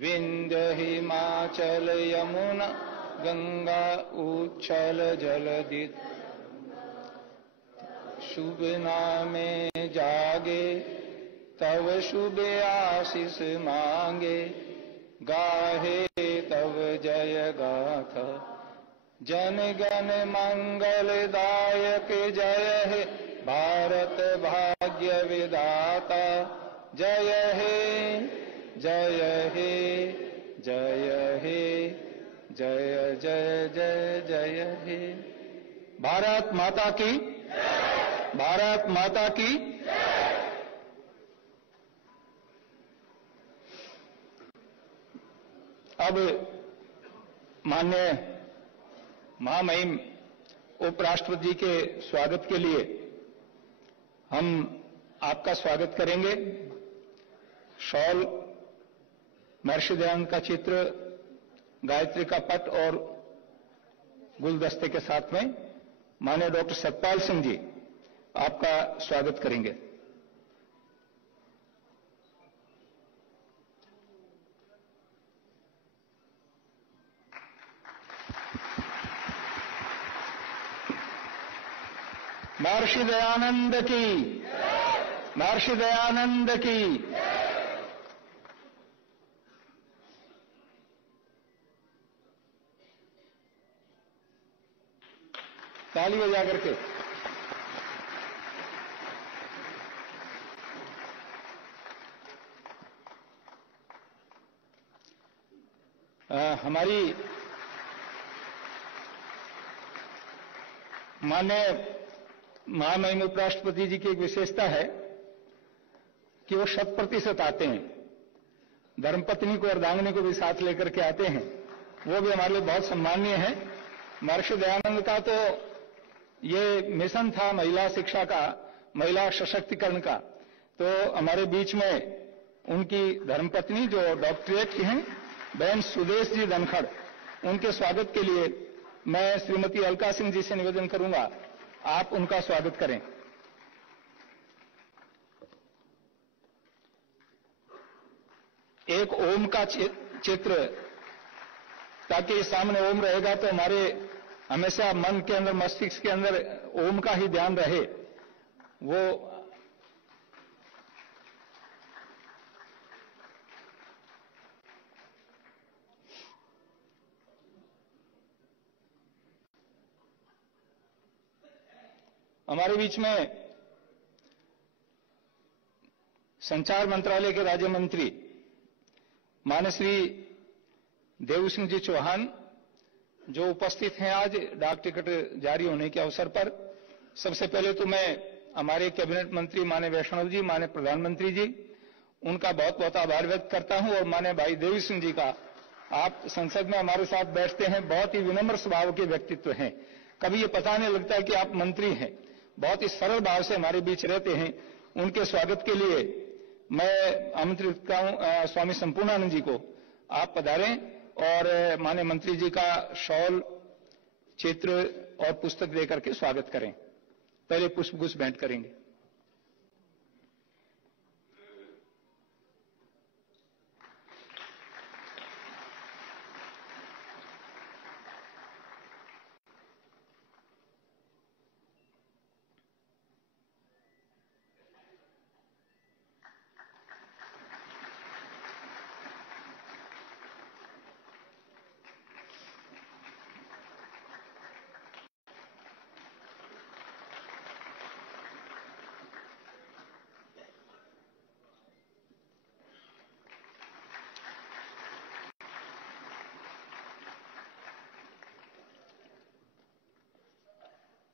विंध्य हिमाचल यमुना गंगा उच्छल जलधि, शुभ नामे जागे तव शुभ आशीष मांगे, गाहे तव जय गाथा, जन गण मंगलदायक जय हे भारत भाग्य विधाता, जय हे जय हे जय हे जय जय जय जय हे। भारत माता की, भारत माता की। अब माननीय महामहिम उपराष्ट्रपति जी के स्वागत के लिए हम आपका स्वागत करेंगे। शॉल, महर्षि दयानंद का चित्र, गायत्री का पट और गुलदस्ते के साथ में माननीय डॉक्टर सतपाल सिंह जी आपका स्वागत करेंगे। महर्षि दयानंद की, महर्षि दयानंद की। ताली बजा करके हमारी माननीय महामहिम उपराष्ट्रपति जी की एक विशेषता है कि वो 100% आते हैं। धर्मपत्नी को, अर्धांगिनी को भी साथ लेकर के आते हैं, वो भी हमारे लिए बहुत सम्माननीय है। महर्षि दयानंद का तो ये मिशन था महिला शिक्षा का, महिला सशक्तिकरण का। तो हमारे बीच में उनकी धर्मपत्नी जो डॉक्टरेट की हैं, बहन सुदेश जी धनखड़, उनके स्वागत के लिए मैं श्रीमती अलका सिंह जी से निवेदन करूंगा, आप उनका स्वागत करें। एक ओम का चित्र, ताकि सामने ओम रहेगा तो हमारे हमेशा मन के अंदर, मस्तिष्क के अंदर ओम का ही ध्यान रहे। वो हमारे बीच में संचार मंत्रालय के राज्य मंत्री माननीय श्री देव सिंह जी चौहान जो उपस्थित हैं आज डाक टिकट जारी होने के अवसर पर। सबसे पहले तो मैं हमारे कैबिनेट मंत्री माननीय वैष्णव जी, माननीय प्रधानमंत्री जी, उनका बहुत बहुत आभार व्यक्त करता हूं। और माननीय भाई देव सिंह जी का, आप संसद में हमारे साथ बैठते हैं, बहुत ही विनम्र स्वभाव के व्यक्तित्व हैं। कभी ये पता नहीं लगता है कि आप मंत्री हैं, बहुत ही सरल भाव से हमारे बीच रहते हैं। उनके स्वागत के लिए मैं आमंत्रित करता हूं स्वामी संपूर्णानंद जी को, आप पधारें और माननीय मंत्री जी का शॉल, चित्र और पुस्तक देकर के स्वागत करें। पहले पुष्पगुच्छ भेंट करेंगे।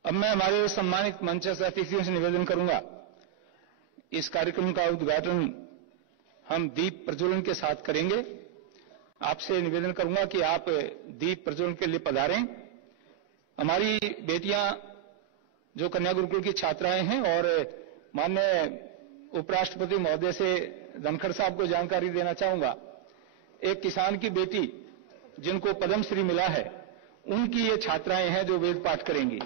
अब मैं हमारे सम्मानित मंचस्थ अतिथियों से निवेदन करूंगा, इस कार्यक्रम का उद्घाटन हम दीप प्रज्वलन के साथ करेंगे। आपसे निवेदन करूंगा कि आप दीप प्रज्वलन के लिए पधारें। हमारी बेटियां जो कन्या गुरुकुल की छात्राएं हैं, और माननीय उपराष्ट्रपति महोदय से धनखड़ साहब को जानकारी देना चाहूंगा, एक किसान की बेटी जिनको पद्मश्री मिला है, उनकी ये छात्राएं हैं जो वेद पाठ करेंगी।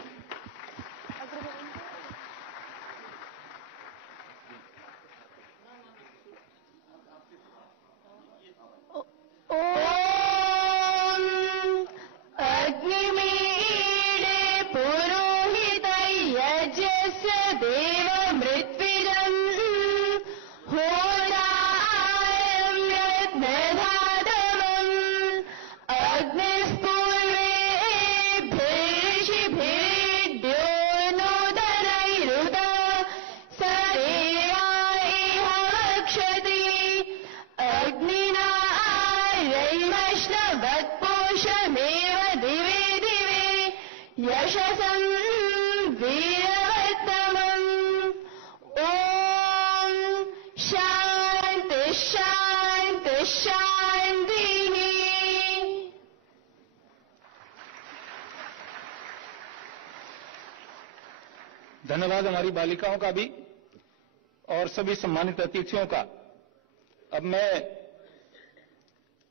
धन्यवाद हमारी बालिकाओं का भी और सभी सम्मानित अतिथियों का। अब मैं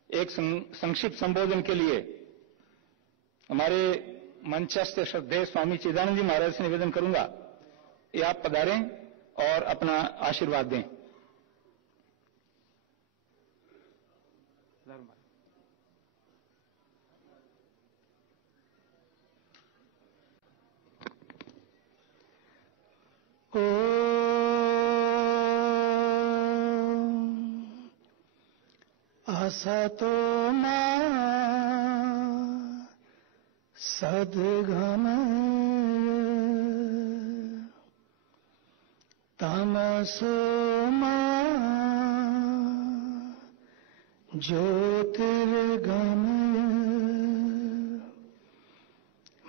एक संक्षिप्त संबोधन के लिए हमारे मंचस्थ श्रद्धेय स्वामी चिदानंद जी महाराज से निवेदन करूंगा, ये आप पधारें और अपना आशीर्वाद दें। असतो मा सद्गमय तमसो मा ज्योतिर्गमय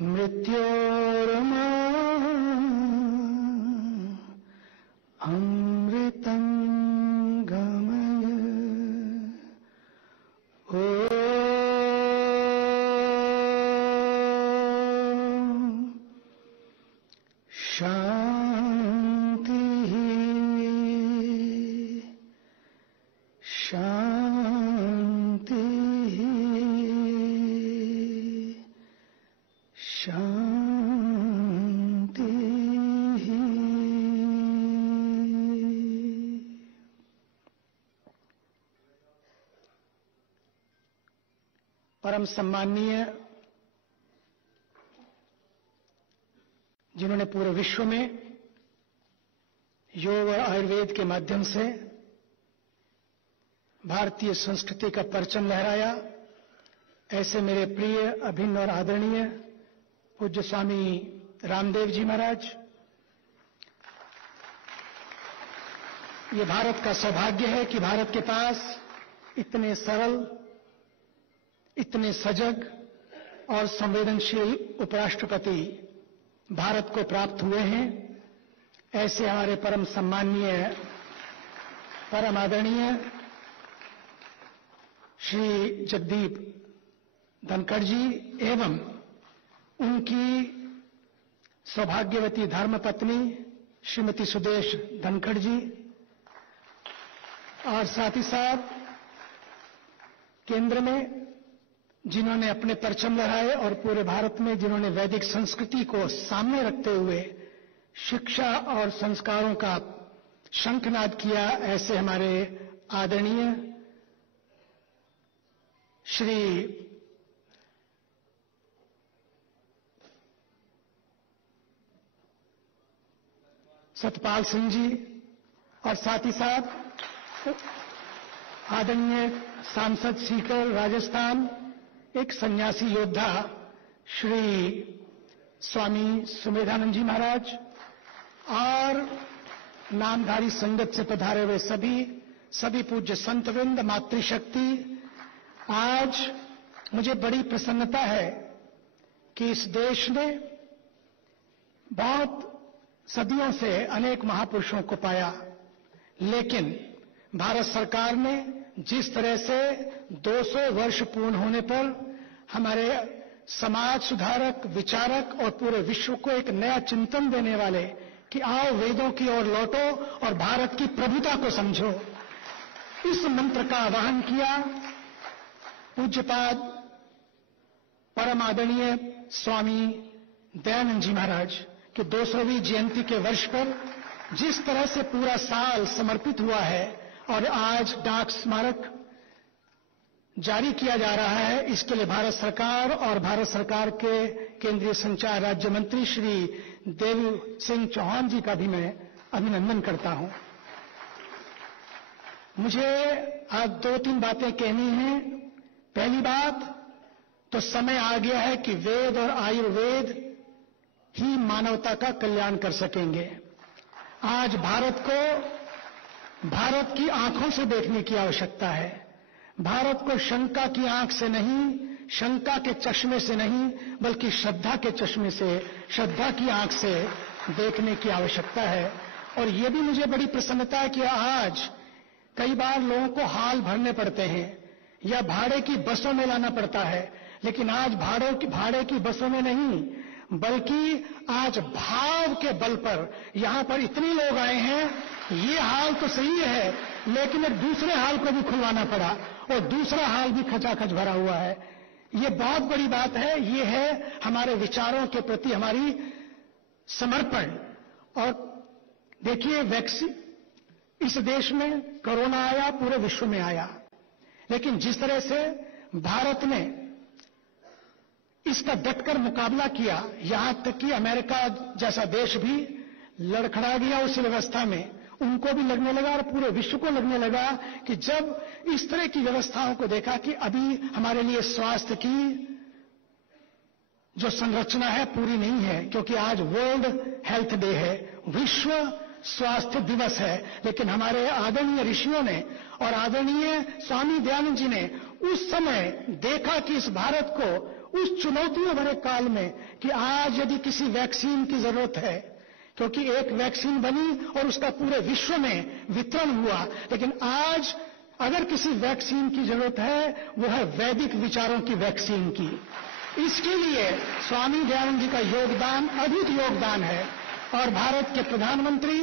मृत्योर्मा अमृतं गमय। परम सम्माननीय, जिन्होंने पूरे विश्व में योग और आयुर्वेद के माध्यम से भारतीय संस्कृति का परचम लहराया, ऐसे मेरे प्रिय, अभिन्न और आदरणीय पूज्य स्वामी रामदेव जी महाराज, ये भारत का सौभाग्य है कि भारत के पास इतने सरल, इतने सजग और संवेदनशील उपराष्ट्रपति भारत को प्राप्त हुए हैं। ऐसे हमारे परम सम्माननीय, परम आदरणीय श्री जगदीप धनखड़ जी एवं उनकी सौभाग्यवती धर्मपत्नी श्रीमती सुदेश धनखड़ जी, और साथ ही साथ केंद्र में जिन्होंने अपने परचम लहराए और पूरे भारत में जिन्होंने वैदिक संस्कृति को सामने रखते हुए शिक्षा और संस्कारों का शंखनाद किया, ऐसे हमारे आदरणीय श्री सतपाल सिंह जी, और साथ ही साथ आदरणीय सांसद सीकर राजस्थान, एक सन्यासी योद्धा श्री स्वामी सुमेधानंद जी महाराज, और नामधारी संगत से पधारे हुए सभी पूज्य संतवृंद, मातृशक्ति। आज मुझे बड़ी प्रसन्नता है कि इस देश ने बहुत सदियों से अनेक महापुरुषों को पाया, लेकिन भारत सरकार ने जिस तरह से 200 वर्ष पूर्ण होने पर हमारे समाज सुधारक, विचारक और पूरे विश्व को एक नया चिंतन देने वाले कि आओ वेदों की ओर लौटो और भारत की प्रभुता को समझो, इस मंत्र का आह्वान किया। पूज्यपाद परम आदरणीय स्वामी दयानंद जी महाराज के 200वीं जयंती के वर्ष पर जिस तरह से पूरा साल समर्पित हुआ है और आज डाक स्मारक जारी किया जा रहा है, इसके लिए भारत सरकार और भारत सरकार के केंद्रीय संचार राज्य मंत्री श्री देव सिंह चौहान जी का भी मैं अभिनंदन करता हूं। मुझे आज 2-3 बातें कहनी हैं। पहली बात तो समय आ गया है कि वेद और आयुर्वेद ही मानवता का कल्याण कर सकेंगे। आज भारत को भारत की आंखों से देखने की आवश्यकता है। भारत को शंका की आंख से नहीं, शंका के चश्मे से नहीं, बल्कि श्रद्धा के चश्मे से, श्रद्धा की आंख से देखने की आवश्यकता है। और ये भी मुझे बड़ी प्रसन्नता है कि आज कई बार लोगों को हाल भरने पड़ते हैं या भाड़े की बसों में लाना पड़ता है, लेकिन आज भाड़े की बसों में नहीं, बल्कि आज भाव के बल पर यहां पर इतने लोग आए हैं। ये हाल तो सही है, लेकिन एक दूसरे हाल को भी खुलवाना पड़ा और दूसरा हाल भी खचाखच भरा हुआ है। ये बहुत बड़ी बात है। ये है हमारे विचारों के प्रति हमारी समर्पण। और देखिए, वैक्सीन इस देश में कोरोना आया, पूरे विश्व में आया, लेकिन जिस तरह से भारत ने इसका डटकर मुकाबला किया, यहां तक कि अमेरिका जैसा देश भी लड़खड़ा गया उस व्यवस्था में, उनको भी लगने लगा और पूरे विश्व को लगने लगा कि जब इस तरह की व्यवस्थाओं को देखा कि अभी हमारे लिए स्वास्थ्य की जो संरचना है पूरी नहीं है, क्योंकि आज वर्ल्ड हेल्थ डे है, विश्व स्वास्थ्य दिवस है। लेकिन हमारे आदरणीय ऋषियों ने और आदरणीय स्वामी दयानंद जी ने उस समय देखा कि इस भारत को उस चुनौतियों भरे काल में कि आज यदि किसी वैक्सीन की जरूरत है, क्योंकि एक वैक्सीन बनी और उसका पूरे विश्व में वितरण हुआ, लेकिन आज अगर किसी वैक्सीन की जरूरत है वो है वैदिक विचारों की वैक्सीन की। इसके लिए स्वामी दयानंद जी का योगदान अद्भुत योगदान है। और भारत के प्रधानमंत्री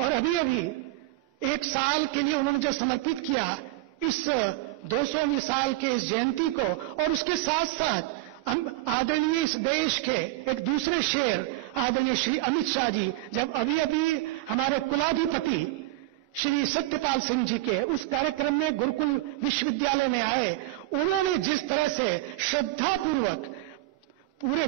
और अभी 1 साल के लिए उन्होंने जो समर्पित किया इस 200वीं साल के इस जयंती को, और उसके साथ साथ आदरणीय इस देश के एक दूसरे शेर आदरणीय श्री अमित शाह जी, जब अभी हमारे कुलाधिपति श्री सत्यपाल सिंह जी के उस कार्यक्रम में गुरुकुल विश्वविद्यालय में आए, उन्होंने जिस तरह से श्रद्धापूर्वक पूरे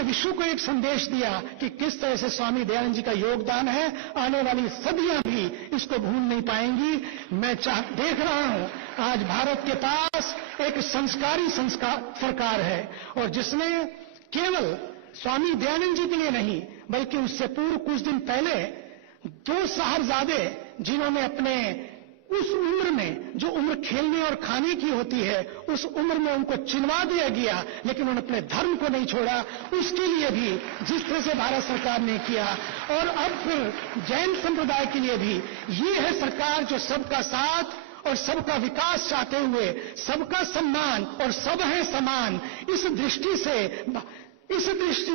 विश्व को एक संदेश दिया कि किस तरह से स्वामी दयानंद जी का योगदान है, आने वाली सदियां भी इसको भूल नहीं पाएंगी। मैं देख रहा हूं आज भारत के पास एक संस्कारी सरकार है, और जिसने केवल स्वामी दयानंद जी के लिए नहीं बल्कि उससे पूर्व कुछ दिन पहले 2 साहबजादे जिन्होंने अपने उस उम्र में, जो उम्र खेलने और खाने की होती है, उस उम्र में उनको चिनवा दिया गया, लेकिन उन्होंने अपने धर्म को नहीं छोड़ा, उसके लिए भी जिस तरह से भारत सरकार ने किया, और अब फिर जैन संप्रदाय के लिए भी ये है सरकार जो सबका साथ और सबका विकास चाहते हुए सबका सम्मान और सब है समान, इस दृष्टि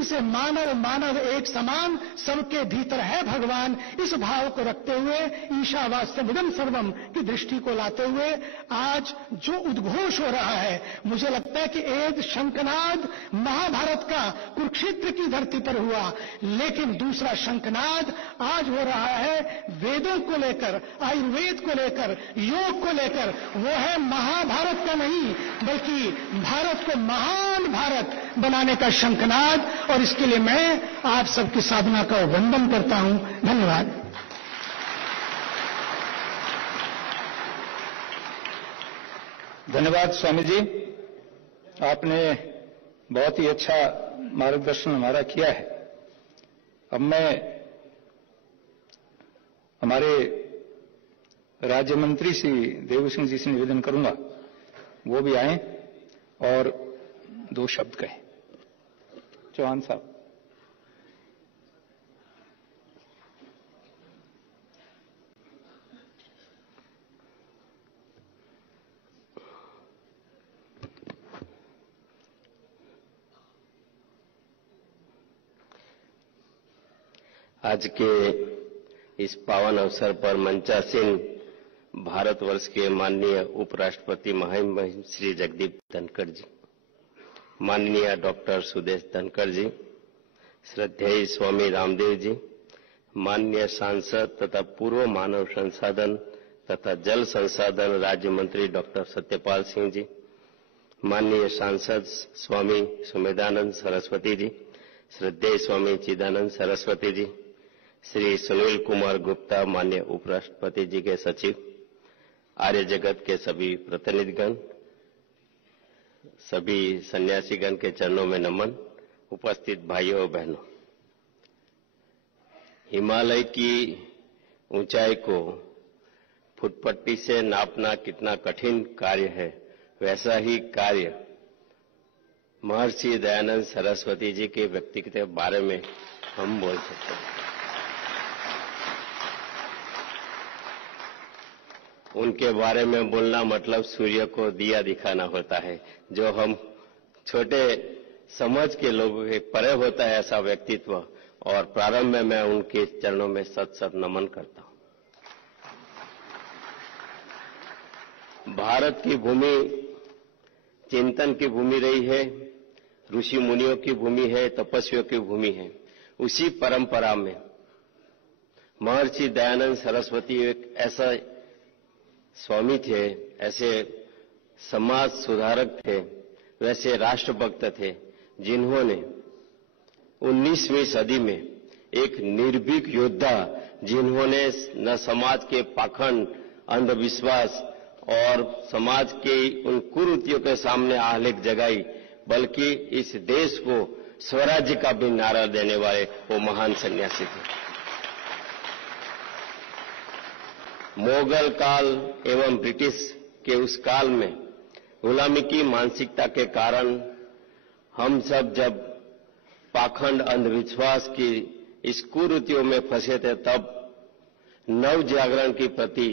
से मानव एक समान, सबके भीतर है भगवान, इस भाव को रखते हुए ईशावास्यमिदं सर्वम की दृष्टि को लाते हुए आज जो उद्घोष हो रहा है, मुझे लगता है कि एक शंखनाद महाभारत का कुरुक्षेत्र की धरती पर हुआ, लेकिन दूसरा शंखनाद आज हो रहा है वेदों को लेकर, आयुर्वेद को लेकर, योग को लेकर। वो है महाभारत का नहीं बल्कि भारत को महान भारत बनाने का शंखनाद, और इसके लिए मैं आप सबकी साधना का वंदन करता हूं। धन्यवाद। धन्यवाद स्वामी जी, आपने बहुत ही अच्छा मार्गदर्शन हमारा किया है। अब मैं हमारे राज्य मंत्री श्री देव सिंह जी से निवेदन करूंगा, वो भी आए और 2 शब्द कहें। चौहान साहब। आज के इस पावन अवसर पर मंचासीन भारतवर्ष के माननीय उपराष्ट्रपति महामहिम श्री जगदीप धनखड़ जी, माननीय डॉक्टर सुदेश धनखड़ जी, श्रद्धेय स्वामी रामदेव जी, माननीय सांसद तथा पूर्व मानव संसाधन तथा जल संसाधन राज्य मंत्री डॉक्टर सत्यपाल सिंह जी, माननीय सांसद स्वामी सुमेधानंद सरस्वती जी, श्रद्धेय स्वामी चिदानंद सरस्वती जी, श्री सुनील कुमार गुप्ता माननीय उपराष्ट्रपति जी के सचिव, आर्य जगत के सभी प्रतिनिधिगण, सभी सन्यासीगण के चरणों में नमन। उपस्थित भाइयों और बहनों, हिमालय की ऊंचाई को फुटपट्टी से नापना कितना कठिन कार्य है, वैसा ही कार्य महर्षि दयानंद सरस्वती जी के व्यक्तित्व के बारे में हम बोल सकते हैं। उनके बारे में बोलना मतलब सूर्य को दिया दिखाना होता है, जो हम छोटे समझ के लोगों के परे होता है ऐसा व्यक्तित्व, और प्रारंभ में मैं उनके चरणों में सत नमन करता हूं। भारत की भूमि चिंतन की भूमि रही है, ऋषि मुनियों की भूमि है, तपस्वियों की भूमि है। उसी परंपरा में महर्षि दयानंद सरस्वती एक ऐसा स्वामी थे, ऐसे समाज सुधारक थे, वैसे राष्ट्रभक्त थे, जिन्होंने 19वीं सदी में एक निर्भीक योद्धा, जिन्होंने न समाज के पाखंड, अंधविश्वास और समाज के उन कुरीतियों के सामने आहलेख जगाई, बल्कि इस देश को स्वराज्य का भी नारा देने वाले वो महान सन्यासी थे। मुगल काल एवं ब्रिटिश के उस काल में गुलामी की मानसिकता के कारण हम सब जब पाखंड अंधविश्वास की इस कुरीतियों में फंसे थे, तब नव जागरण की प्रति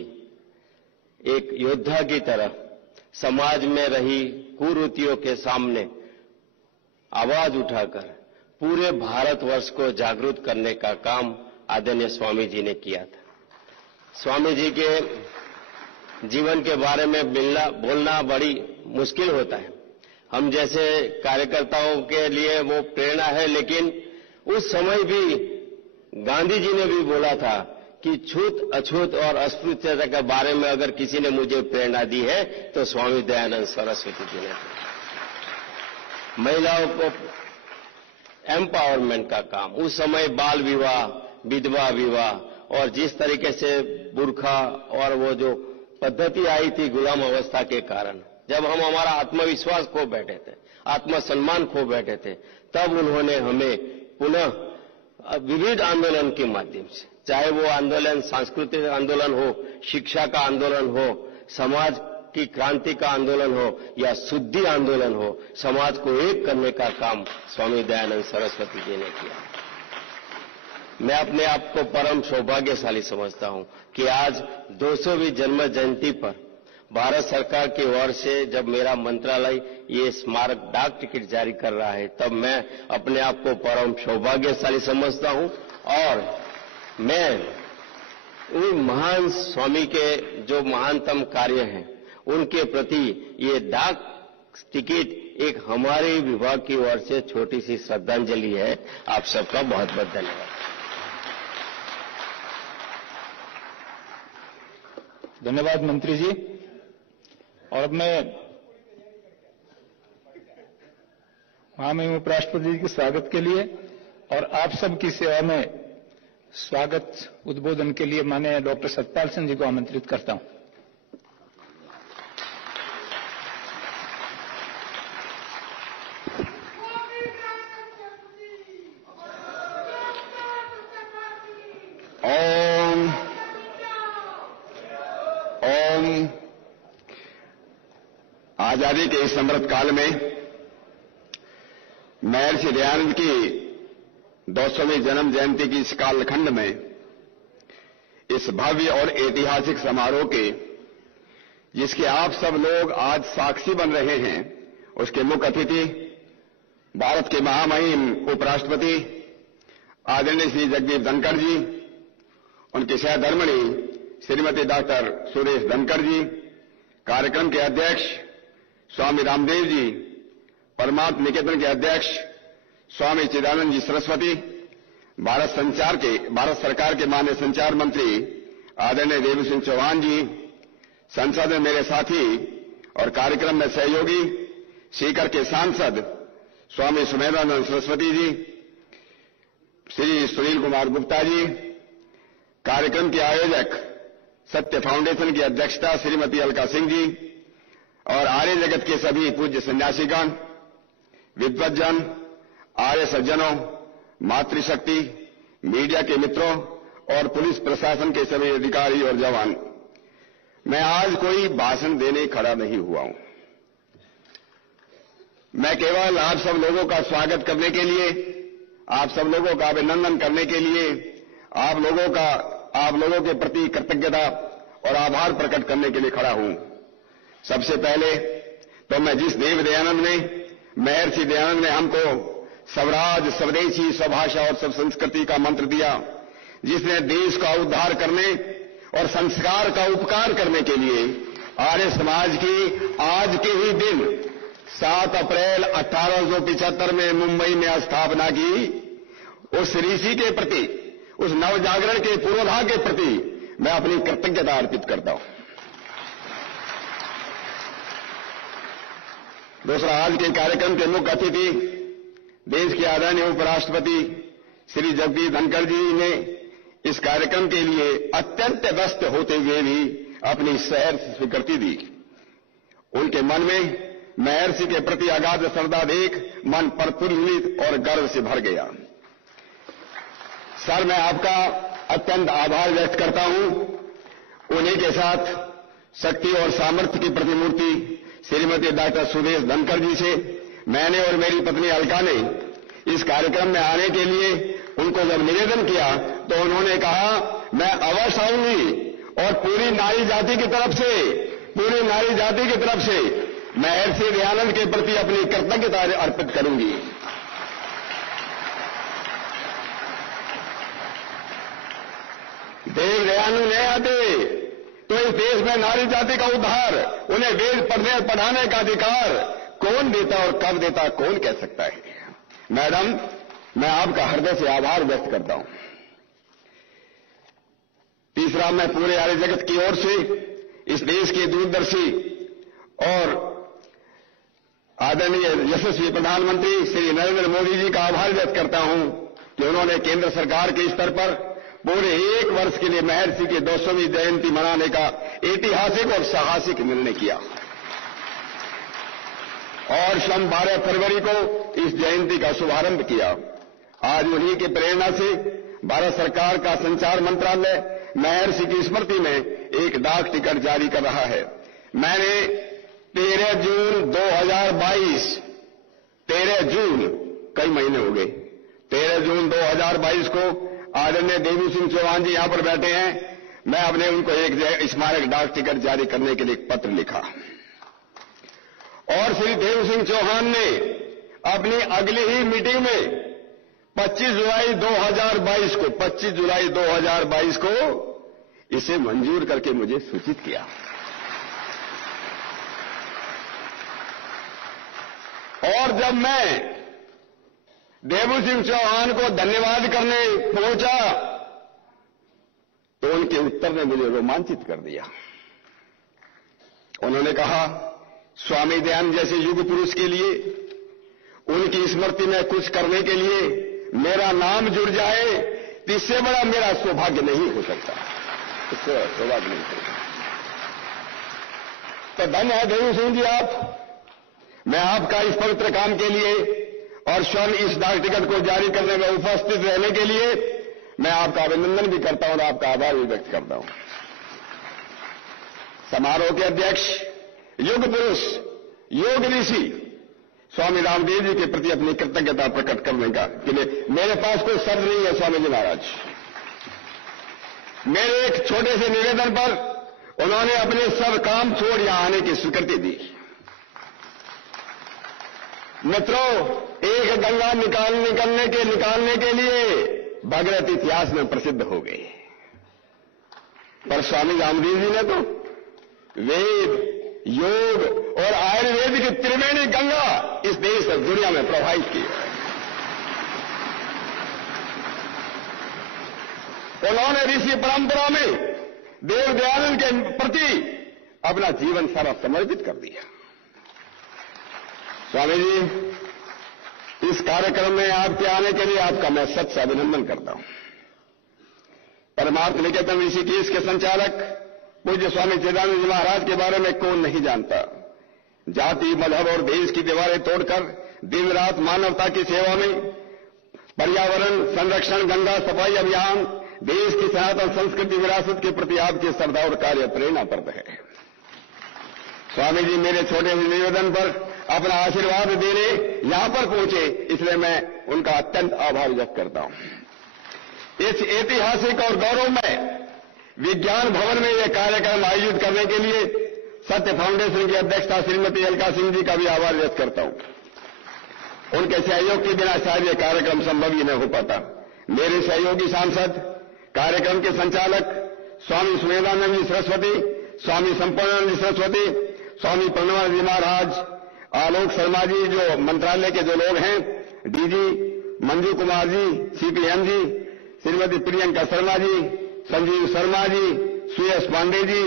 एक योद्धा की तरह समाज में रही कुरीतियों के सामने आवाज उठाकर पूरे भारतवर्ष को जागरूक करने का काम आदरणीय स्वामी जी ने किया था। स्वामी जी के जीवन के बारे में बोलना बड़ी मुश्किल होता है, हम जैसे कार्यकर्ताओं के लिए वो प्रेरणा है, लेकिन उस समय भी गांधी जी ने भी बोला था कि छूत अछूत और अस्पृश्यता के बारे में अगर किसी ने मुझे प्रेरणा दी है तो स्वामी दयानंद सरस्वती जी ने। महिलाओं को एम्पावरमेंट का काम, उस समय बाल विवाह, विधवा विवाह और जिस तरीके से बुर्खा और वो जो पद्धति आई थी गुलाम अवस्था के कारण, जब हम हमारा आत्मविश्वास खो बैठे थे, आत्मसम्मान खो बैठे थे, तब उन्होंने हमें पुनः विविध आंदोलन के माध्यम से, चाहे वो आंदोलन सांस्कृतिक आंदोलन हो, शिक्षा का आंदोलन हो, समाज की क्रांति का आंदोलन हो या शुद्धि आंदोलन हो, समाज को एक करने का काम स्वामी दयानंद सरस्वती जी ने किया। मैं अपने आप को परम सौभाग्यशाली समझता हूं कि आज 200वीं जन्म जयंती पर भारत सरकार की ओर से जब मेरा मंत्रालय ये स्मारक डाक टिकट जारी कर रहा है, तब मैं अपने आप को परम सौभाग्यशाली समझता हूं और मैं उन महान स्वामी के जो महानतम कार्य हैं उनके प्रति ये डाक टिकट एक हमारे विभाग की ओर से छोटी सी श्रद्धांजलि है। आप सबका बहुत बहुत धन्यवाद। धन्यवाद मंत्री जी। और अब मैं महामहिम उपराष्ट्रपति जी के स्वागत के लिए और आप सबकी सेवा में स्वागत उद्बोधन के लिए माननीय डॉक्टर सतपाल सिंह जी को आमंत्रित करता हूं। आजादी के इस अमृत काल में महर्षि दयानंद की 200वीं जन्म जयंती की इस कालखंड में इस भव्य और ऐतिहासिक समारोह के जिसके आप सब लोग आज साक्षी बन रहे हैं, उसके मुख्य अतिथि भारत के महामहिम उपराष्ट्रपति आदरणीय श्री जगदीप धनखड़ जी, उनकी सहधर्मिणी श्रीमती डॉक्टर सुरेश धनखड़ जी, कार्यक्रम के अध्यक्ष स्वामी रामदेव जी, परमात्म निकेतन के अध्यक्ष स्वामी चिदानंद जी सरस्वती, भारत सरकार के माननीय संचार मंत्री आदरणीय देवी सिंह चौहान जी, संसद में मेरे साथी और कार्यक्रम में सहयोगी सीकर के सांसद स्वामी सुमेधानंद सरस्वती जी, श्री सुनील कुमार गुप्ता जी, कार्यक्रम के आयोजक सत्य फाउंडेशन की अध्यक्षता श्रीमती अलका सिंह जी और आर्य जगत के सभी पूज्य सन्यासीगण, विद्वज्जन, आर्य सज्जनों, मातृशक्ति, मीडिया के मित्रों और पुलिस प्रशासन के सभी अधिकारी और जवान, मैं आज कोई भाषण देने खड़ा नहीं हुआ हूं। मैं केवल आप सब लोगों का स्वागत करने के लिए, आप सब लोगों का अभिनंदन करने के लिए, आप लोगों के प्रति कृतज्ञता और आभार प्रकट करने के लिए खड़ा हूं। सबसे पहले तो मैं जिस देव दयानंद ने, महर्षि दयानंद ने हमको स्वराज, स्वदेशी, स्वभाषा और सब संस्कृति का मंत्र दिया, जिसने देश का उद्धार करने और संस्कार का उपकार करने के लिए आर्य समाज की आज के ही दिन 7 अप्रैल 1875 में मुंबई में स्थापना की, उस ऋषि के प्रति, उस नवजागरण के पूर्वाधा के प्रति मैं अपनी कृतज्ञता अर्पित करता हूं। दूसरा, आज के कार्यक्रम के मुख्य अतिथि देश के आदरणीय उपराष्ट्रपति श्री जगदीप धनखड़ जी ने इस कार्यक्रम के लिए अत्यंत व्यस्त होते हुए भी अपनी सहर्ष स्वीकृति दी। उनके मन में महर्षि के प्रति अगाध श्रद्धा देख मन प्रफुल्लित और गर्व से भर गया। सर, मैं आपका अत्यंत आभार व्यक्त करता हूं। उन्हीं के साथ शक्ति और सामर्थ्य की प्रतिमूर्ति श्रीमती डॉक्टर सुरेश धनखड़ जी से मैंने और मेरी पत्नी अलका ने इस कार्यक्रम में आने के लिए उनको जब निवेदन किया तो उन्होंने कहा, मैं अवश्य आऊंगी और पूरी नारी जाति की तरफ से महर्षि दयानंद के प्रति अपनी कृतज्ञता अर्पित करूंगी। देव दयानंद नहीं आते तो इस देश में नारी जाति का उद्धार, उन्हें वेद पढ़ने और पढ़ाने का अधिकार कौन देता और कब देता कौन कह सकता है। मैडम, मैं आपका हृदय से आभार व्यक्त करता हूं। तीसरा, मैं पूरे आर्य जगत की ओर से इस देश के दूरदर्शी और आदरणीय यशस्वी प्रधानमंत्री श्री नरेंद्र मोदी जी का आभार व्यक्त करता हूं कि उन्होंने केंद्र सरकार के स्तर पर पूरे 1 वर्ष के लिए महर्षि की 200वीं जयंती मनाने का ऐतिहासिक और साहसिक निर्णय किया और 12 फरवरी को इस जयंती का शुभारंभ किया। आज उन्हीं की प्रेरणा से भारत सरकार का संचार मंत्रालय महर्षि की स्मृति में एक डाक टिकट जारी कर रहा है। मैंने 13 जून 2022, 13 जून, कई महीने हो गए, 13 जून 2022 को आदरणीय देवी सिंह चौहान जी यहां पर बैठे हैं, मैं अपने उनको एक स्मारक डाक टिकट जारी करने के लिए एक पत्र लिखा और श्री देव सिंह चौहान ने अपनी अगली ही मीटिंग में 25 जुलाई 2022 को इसे मंजूर करके मुझे सूचित किया। और जब मैं देवू सिंह चौहान को धन्यवाद करने पहुंचा तो उनके उत्तर ने मुझे रोमांचित कर दिया। उन्होंने कहा, स्वामी दयानंद जैसे युग पुरुष के लिए, उनकी स्मृति में कुछ करने के लिए मेरा नाम जुड़ जाए, इससे बड़ा मेरा सौभाग्य नहीं हो सकता, इससे सौभाग्य नहीं हो सकता। तो धन्य है देवू सिंह जी आप। मैं आपका इस पवित्र काम के लिए और स्वयं इस डाक टिकट को जारी करने में उपस्थित रहने के लिए मैं आपका अभिनंदन भी करता हूं और आपका आभार भी व्यक्त करता हूं। समारोह के अध्यक्ष, युग पुरुष, योग ऋषि स्वामी रामदेव जी के प्रति अपनी कृतज्ञता प्रकट करने का के लिए मेरे पास कोई शब्द नहीं है। स्वामी जी महाराज, मेरे एक छोटे से निवेदन पर उन्होंने अपने सब काम छोड़ यहां आने की स्वीकृति दी। मित्रों, एक गंगा निकालने के लिए भगीरथ इतिहास में प्रसिद्ध हो गए, पर स्वामी रामदेव जी ने तो वेद, योग और आयुर्वेद की त्रिवेणी गंगा इस देश और दुनिया में प्रवाहित की है। उन्होंने ऋषि परंपरा में देव दयानंद के प्रति अपना जीवन सारा समर्पित कर दिया। स्वामी जी, इस कार्यक्रम में आपके आने के लिए आपका मैं सच से अभिनंदन करता हूं। परमार्थ निकेतन ऋषिकेश के संचालक पूज्य स्वामी चिदानंद जी महाराज के बारे में कौन नहीं जानता। जाति, मजहब और देश की दीवारें तोड़कर दिन रात मानवता की सेवा में पर्यावरण संरक्षण, गंगा सफाई अभियान, देश की सनातन संस्कृति विरासत के प्रति आपकी श्रद्धा और कार्य प्रेरणाप्रद है। स्वामी जी मेरे छोटे निवेदन पर अपना आशीर्वाद देने यहां पर पहुंचे, इसलिए मैं उनका अत्यंत आभार व्यक्त करता हूं। इस ऐतिहासिक और गौरवमय विज्ञान भवन में यह कार्यक्रम आयोजित करने के लिए सत्य फाउंडेशन की अध्यक्षता श्रीमती अलका सिंह जी का भी आभार व्यक्त करता हूं। उनके सहयोग के बिना शायद यह कार्यक्रम संभव ही न हो पाता। मेरे सहयोगी सांसद, कार्यक्रम के संचालक स्वामी सुमेधानंद जी सरस्वती, स्वामी संपूर्णानंद जी सरस्वती, स्वामी प्रणवानंद जी महाराज, आलोक शर्मा जी जो मंत्रालय के जो लोग हैं, डीजी मंजू कुमार जी, सीपीएम जी, श्रीमती प्रियंका शर्मा जी, संजीव शर्मा जी, सुयश पांडे जी,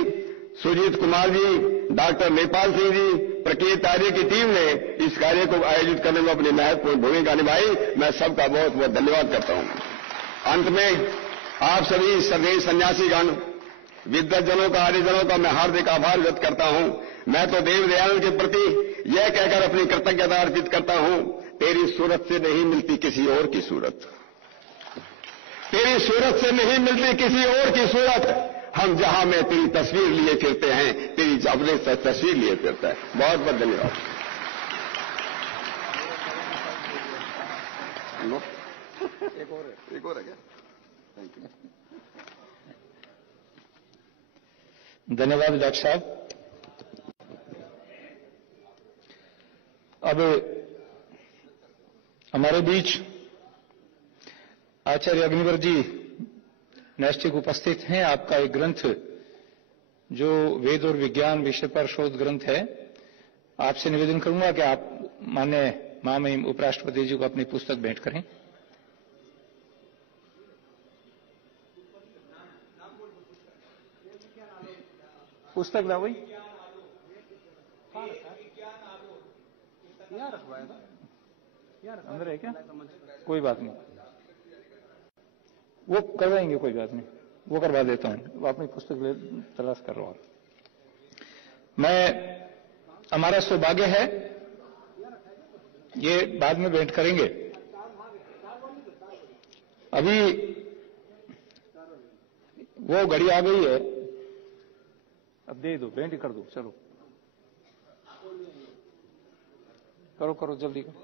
सुजीत कुमार जी, डॉक्टर नेपाल सिंह जी, प्रकृत आर्य की टीम ने इस कार्य को आयोजित करने में अपनी महत्वपूर्ण भूमिका निभाई। मैं सबका बहुत बहुत धन्यवाद करता हूं। अंत में आप सभी श्रद्धेय सन्यासीगण, विद्वज्जनों का, आर्यजनों का मैं हार्दिक आभार व्यक्त करता हूं। मैं तो देव दयानंद के प्रति यह कहकर अपनी कृतज्ञता अर्पित करता हूं, तेरी सूरत से नहीं मिलती किसी और की सूरत, तेरी सूरत से नहीं मिलती किसी और की सूरत। हम जहां में तेरी तस्वीर लिए फिरते हैं, तेरी अपने तस्वीर लिए फिरता है। बहुत बहुत धन्यवाद। एक और है क्या? Thank you. धन्यवाद डॉक्टर साहब। अब हमारे बीच आचार्य अग्निवर जी नैष्ठिक उपस्थित हैं। आपका एक ग्रंथ जो वेद और विज्ञान विषय पर शोध ग्रंथ है, आपसे निवेदन करूंगा कि आप माननीय महामहिम उपराष्ट्रपति जी को अपनी पुस्तक भेंट करें। पुस्तक ला वही अंदर है क्या? कोई बात नहीं, वो करवाएंगे, कोई बात नहीं, वो करवा देता हूं। अपनी पुस्तक तलाश कर रहा हूं। हमारा सौभाग्य है, ये बाद में भेंट करेंगे। अभी वो घड़ी आ गई है, अब दे दो, भेंट कर दो। चलो करो करो, जल्दी करो।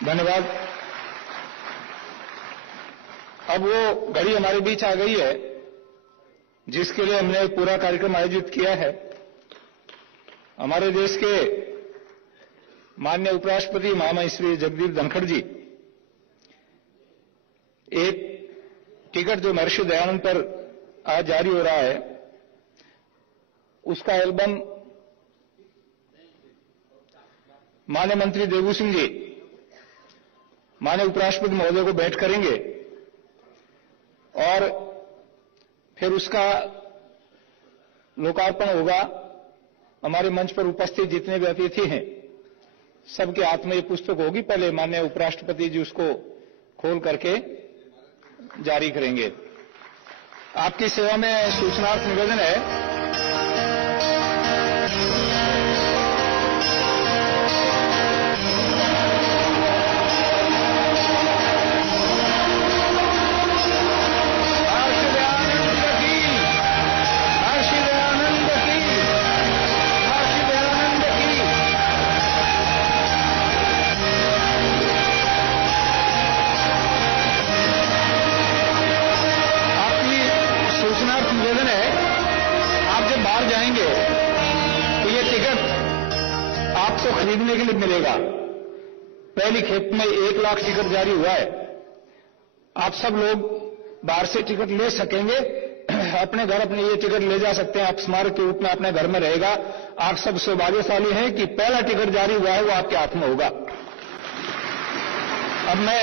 धन्यवाद। अब वो घड़ी हमारे बीच आ गई है जिसके लिए हमने एक पूरा कार्यक्रम आयोजित किया है। हमारे देश के माननीय उपराष्ट्रपति महामहिम जगदीप धनखड़ जी एक टिकट जो महर्षि दयानंद पर आज जारी हो रहा है, उसका एल्बम माननीय मंत्री देवू सिंह जी माननीय उपराष्ट्रपति महोदय को भेंट करेंगे और फिर उसका लोकार्पण होगा। हमारे मंच पर उपस्थित जितने भी अतिथि हैं सबके हाथ में ये पुस्तक होगी। पहले माननीय उपराष्ट्रपति जी उसको खोल करके जारी करेंगे। आपकी सेवा में सूचनार्थ निवेदन है। खरीदने के लिए मिलेगा। पहली खेप में 1 लाख टिकट जारी हुआ है। आप सब लोग बाहर से टिकट ले सकेंगे, अपने घर अपने ये टिकट ले जा सकते हैं। आप स्मारक के रूप में अपने घर में रहेगा। आप सब सौभाग्यशाली हैं कि पहला टिकट जारी हुआ है वो आपके हाथ में होगा। अब मैं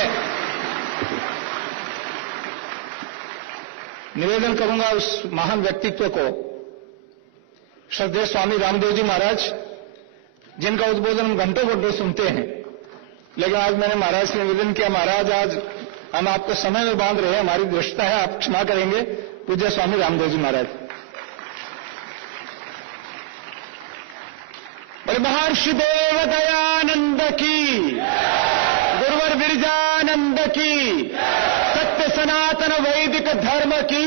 निवेदन करूंगा उस महान व्यक्तित्व को, श्रद्धेय स्वामी रामदेव जी महाराज, जिनका उद्बोधन हम घंटों सुनते हैं। लेकिन आज मैंने महाराज से निवेदन किया, महाराज आज हम आपको समय में बांध रहे हैं, हमारी दृष्टता है, आप क्षमा करेंगे। पूज्य स्वामी रामदेव जी महाराज। महर्षि देव दयानंद की, गुरुवर विरजानंद की, सत्य सनातन वैदिक धर्म की,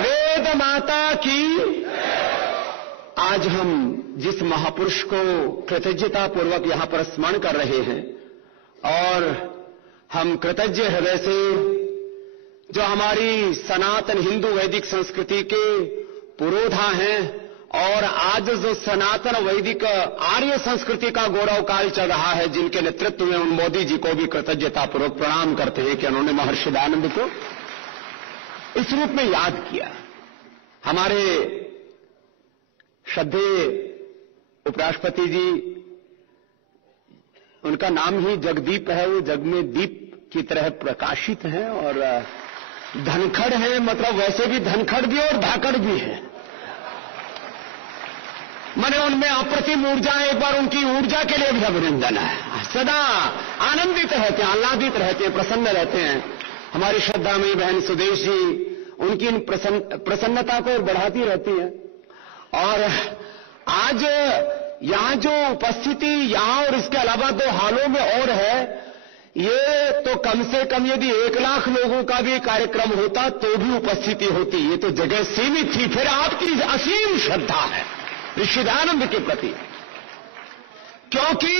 वेद माता की। आज हम जिस महापुरुष को कृतज्ञता पूर्वक यहां पर स्मरण कर रहे हैं और हम कृतज्ञ हृदय से जो हमारी सनातन हिंदू वैदिक संस्कृति के पुरोधा हैं और आज जो सनातन वैदिक आर्य संस्कृति का गौरव काल चल रहा है, जिनके नेतृत्व में उन मोदी जी को भी कृतज्ञता पूर्वक प्रणाम करते हैं कि उन्होंने महर्षि दयानंद को इस रूप में याद किया। हमारे श्रद्धेय उपराष्ट्रपति जी, उनका नाम ही जगदीप है, वो जग में दीप की तरह प्रकाशित हैं और धनखड़ हैं, मतलब वैसे भी धनखड़ भी और धाकड़ भी है। मैंने उनमें अप्रतिम ऊर्जा है। एक बार उनकी ऊर्जा के लिए भी अभिनंदन है। सदा आनंदित रहते हैं, आह्लादित रहते हैं, प्रसन्न रहते हैं। हमारी श्रद्धामयी बहन सुदेश जी उनकी इन प्रसन्नता को बढ़ाती रहती है। और आज यहां जो उपस्थिति यहां और इसके अलावा 2 हालों में और है, ये तो कम से कम यदि 1 लाख लोगों का भी कार्यक्रम होता तो भी उपस्थिति होती। ये तो जगह सीमित थी। फिर आपकी असीम श्रद्धा है ऋषि दयानंद के प्रति, क्योंकि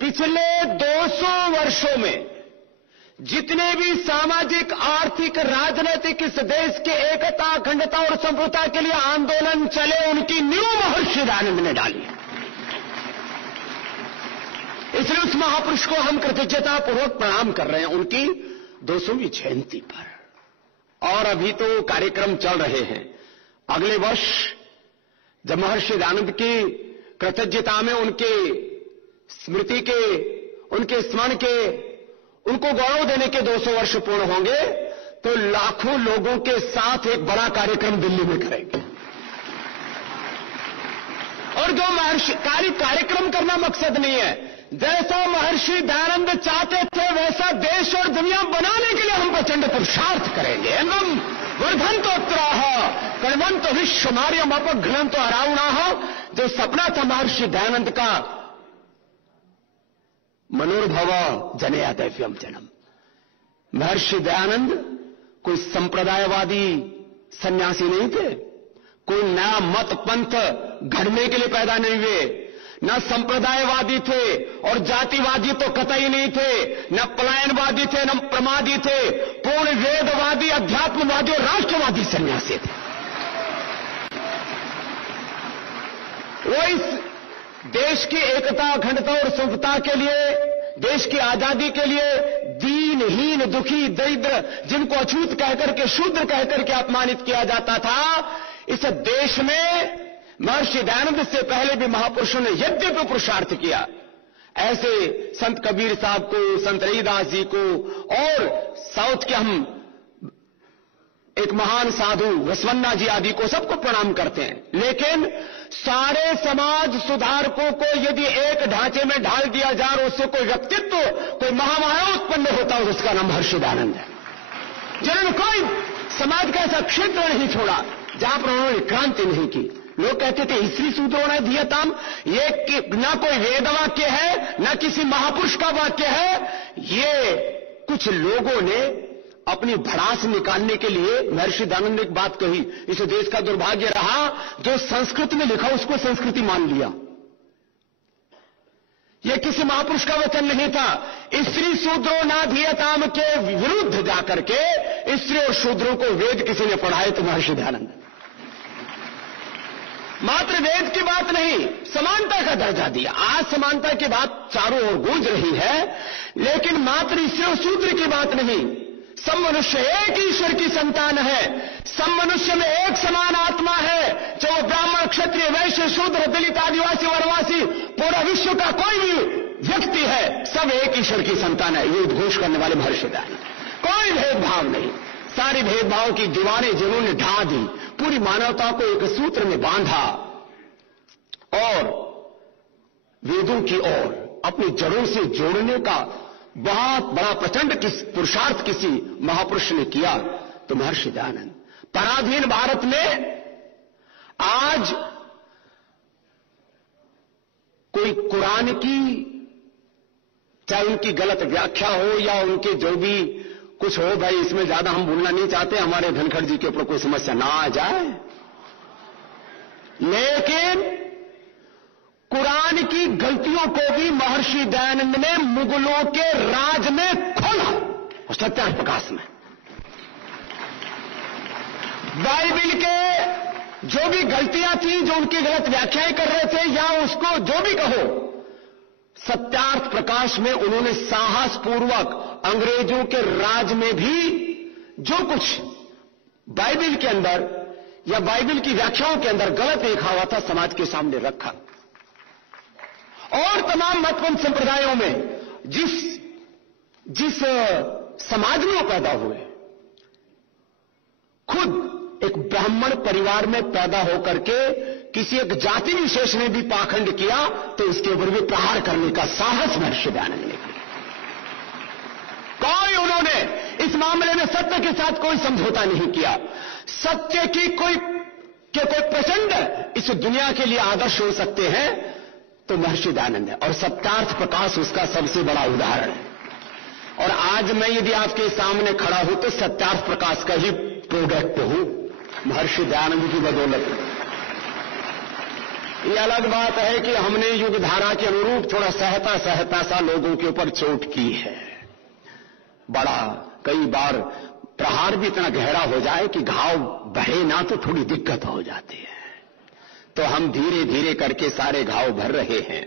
पिछले 200 वर्षों में जितने भी सामाजिक, आर्थिक, राजनीतिक इस देश के एकता, अखंडता और संप्रभुता के लिए आंदोलन चले, उनकी नींव महर्षि दयानंद ने डाली। इसलिए उस महापुरुष को हम कृतज्ञतापूर्वक प्रणाम कर रहे हैं उनकी 200वीं जयंती पर। और अभी तो कार्यक्रम चल रहे हैं। अगले वर्ष जब महर्षि दयानंद की कृतज्ञता में उनके स्मृति के, उनके स्मरण के, उनको गौरव देने के 200 वर्ष पूर्ण होंगे, तो लाखों लोगों के साथ एक बड़ा कार्यक्रम दिल्ली में करेंगे। और जो महर्षि कार्यक्रम करना मकसद नहीं है, जैसा महर्षि दयानंद चाहते थे वैसा देश और दुनिया बनाने के लिए हम प्रचंड पुरुषार्थ करेंगे। एवं वर्धन्तोत्राह कर्मन्तो विश्वमार्यम अपघ्नन्तो अरावणाः। जो सपना था महर्षि दयानंद का, मनोर्भव जनया दैव्यम जन्म। महर्षि दयानंद कोई संप्रदायवादी सन्यासी नहीं थे, कोई नया मत पंथ गढ़ने के लिए पैदा नहीं हुए, न संप्रदायवादी थे और जातिवादी तो कतई नहीं थे, न पलायनवादी थे, न प्रमादी थे, पूर्ण वेदवादी, अध्यात्मवादी और राष्ट्रवादी सन्यासी थे। वो इस देश की एकता, अखंडता और संप्रभुता के लिए, देश की आजादी के लिए दीनहीन, दुखी, दरिद्र, जिनको अछूत कहकर के, शूद्र कहकर के अपमानित किया जाता था, इस देश में महर्षि दयानंद से पहले भी महापुरुषों ने यद्यपि पुरुषार्थ किया। ऐसे संत कबीर साहब को, संत रविदास जी को और साउथ के हम एक महान साधु वसवन्ना जी आदि को सबको प्रणाम करते हैं। लेकिन सारे समाज सुधारकों को यदि एक ढांचे में ढाल दिया जाए और उससे कोई व्यक्तित्व, कोई महामाया उत्पन्न होता है, उसका नाम महर्षि दयानंद है, जिन्होंने कोई समाज का ऐसा क्षेत्र नहीं छोड़ा जहां पर उन्होंने क्रांति नहीं की। लोग कहते थे स्त्री सूत्रों ने धीयताम, ये ना कोई वेद वाक्य है, ना किसी महापुरुष का वाक्य है, ये कुछ लोगों ने अपनी भड़ास निकालने के लिए महर्षि दयानंद ने एक बात कही। इस देश का दुर्भाग्य रहा, जो संस्कृत में लिखा उसको संस्कृति मान लिया। यह किसी महापुरुष का वचन नहीं था। स्त्री शूद्रो ना धीयताम के विरुद्ध जाकर के स्त्री और शूद्रों को वेद किसी ने पढ़ाए तो महर्षि दयानंद। मात्र वेद की बात नहीं, समानता का दर्जा दिया। आज समानता की बात चारों ओर गूंज रही है, लेकिन मात्र स्त्री और शूद्र की बात नहीं। सब मनुष्य एक ईश्वर की संतान है, सब मनुष्य में एक समान आत्मा है। चाहे ब्राह्मण, क्षत्रिय, वैश्य, शूद्र, दलित, आदिवासी, वनवासी, पूरा विश्व का कोई भी व्यक्ति है, सब एक ईश्वर की संतान है, ये उद्घोष करने वाले महर्षि दयानंद। कोई भेदभाव नहीं, सारी भेदभाव की दीवारें जिन्होंने ढा दी, पूरी मानवता को एक सूत्र में बांधा और वेदों की ओर अपनी जड़ों से जोड़ने का बहुत बड़ा प्रचंड पुरुषार्थ किसी महापुरुष ने किया तो महर्षि दयानंद। पराधीन भारत में आज कोई कुरान की, चाहे उनकी गलत व्याख्या हो या उनके जो भी कुछ हो, भाई इसमें ज्यादा हम बोलना नहीं चाहते, हमारे धनखड़ जी के ऊपर कोई समस्या ना आ जाए, लेकिन कुरान की गलतियों को भी महर्षि दयानंद ने मुगलों के राज में खोला और सत्यार्थ प्रकाश में। बाइबिल के जो भी गलतियां थी, जो उनकी गलत व्याख्याएं कर रहे थे, या उसको जो भी कहो, सत्यार्थ प्रकाश में उन्होंने साहसपूर्वक अंग्रेजों के राज में भी जो कुछ बाइबिल के अंदर या बाइबिल की व्याख्याओं के अंदर गलत लिखा हुआ था, समाज के सामने रखा। और तमाम मतपंथ संप्रदायों में जिस समाज में वो पैदा हुए, खुद एक ब्राह्मण परिवार में पैदा होकर के किसी एक जाति विशेष ने भी पाखंड किया तो उसके ऊपर भी प्रहार करने का साहस महर्षि दयानंद ने किया। कोई उन्होंने इस मामले में सत्य के साथ कोई समझौता नहीं किया। सत्य की कोई प्रचंड इस दुनिया के लिए आदर्श हो सकते हैं तो महर्षि दयानंद है, और सत्यार्थ प्रकाश उसका सबसे बड़ा उदाहरण है। और आज मैं यदि आपके सामने खड़ा हूं तो सत्यार्थ प्रकाश का ही प्रोडक्ट हूं, महर्षि दयानंद की बदौलत। यह अलग बात है कि हमने युग धारा के अनुरूप थोड़ा सहता सा लोगों के ऊपर चोट की है। बड़ा कई बार प्रहार भी इतना गहरा हो जाए कि घाव बहे ना तो थोड़ी दिक्कत हो जाती है। तो हम धीरे धीरे करके सारे घाव भर रहे हैं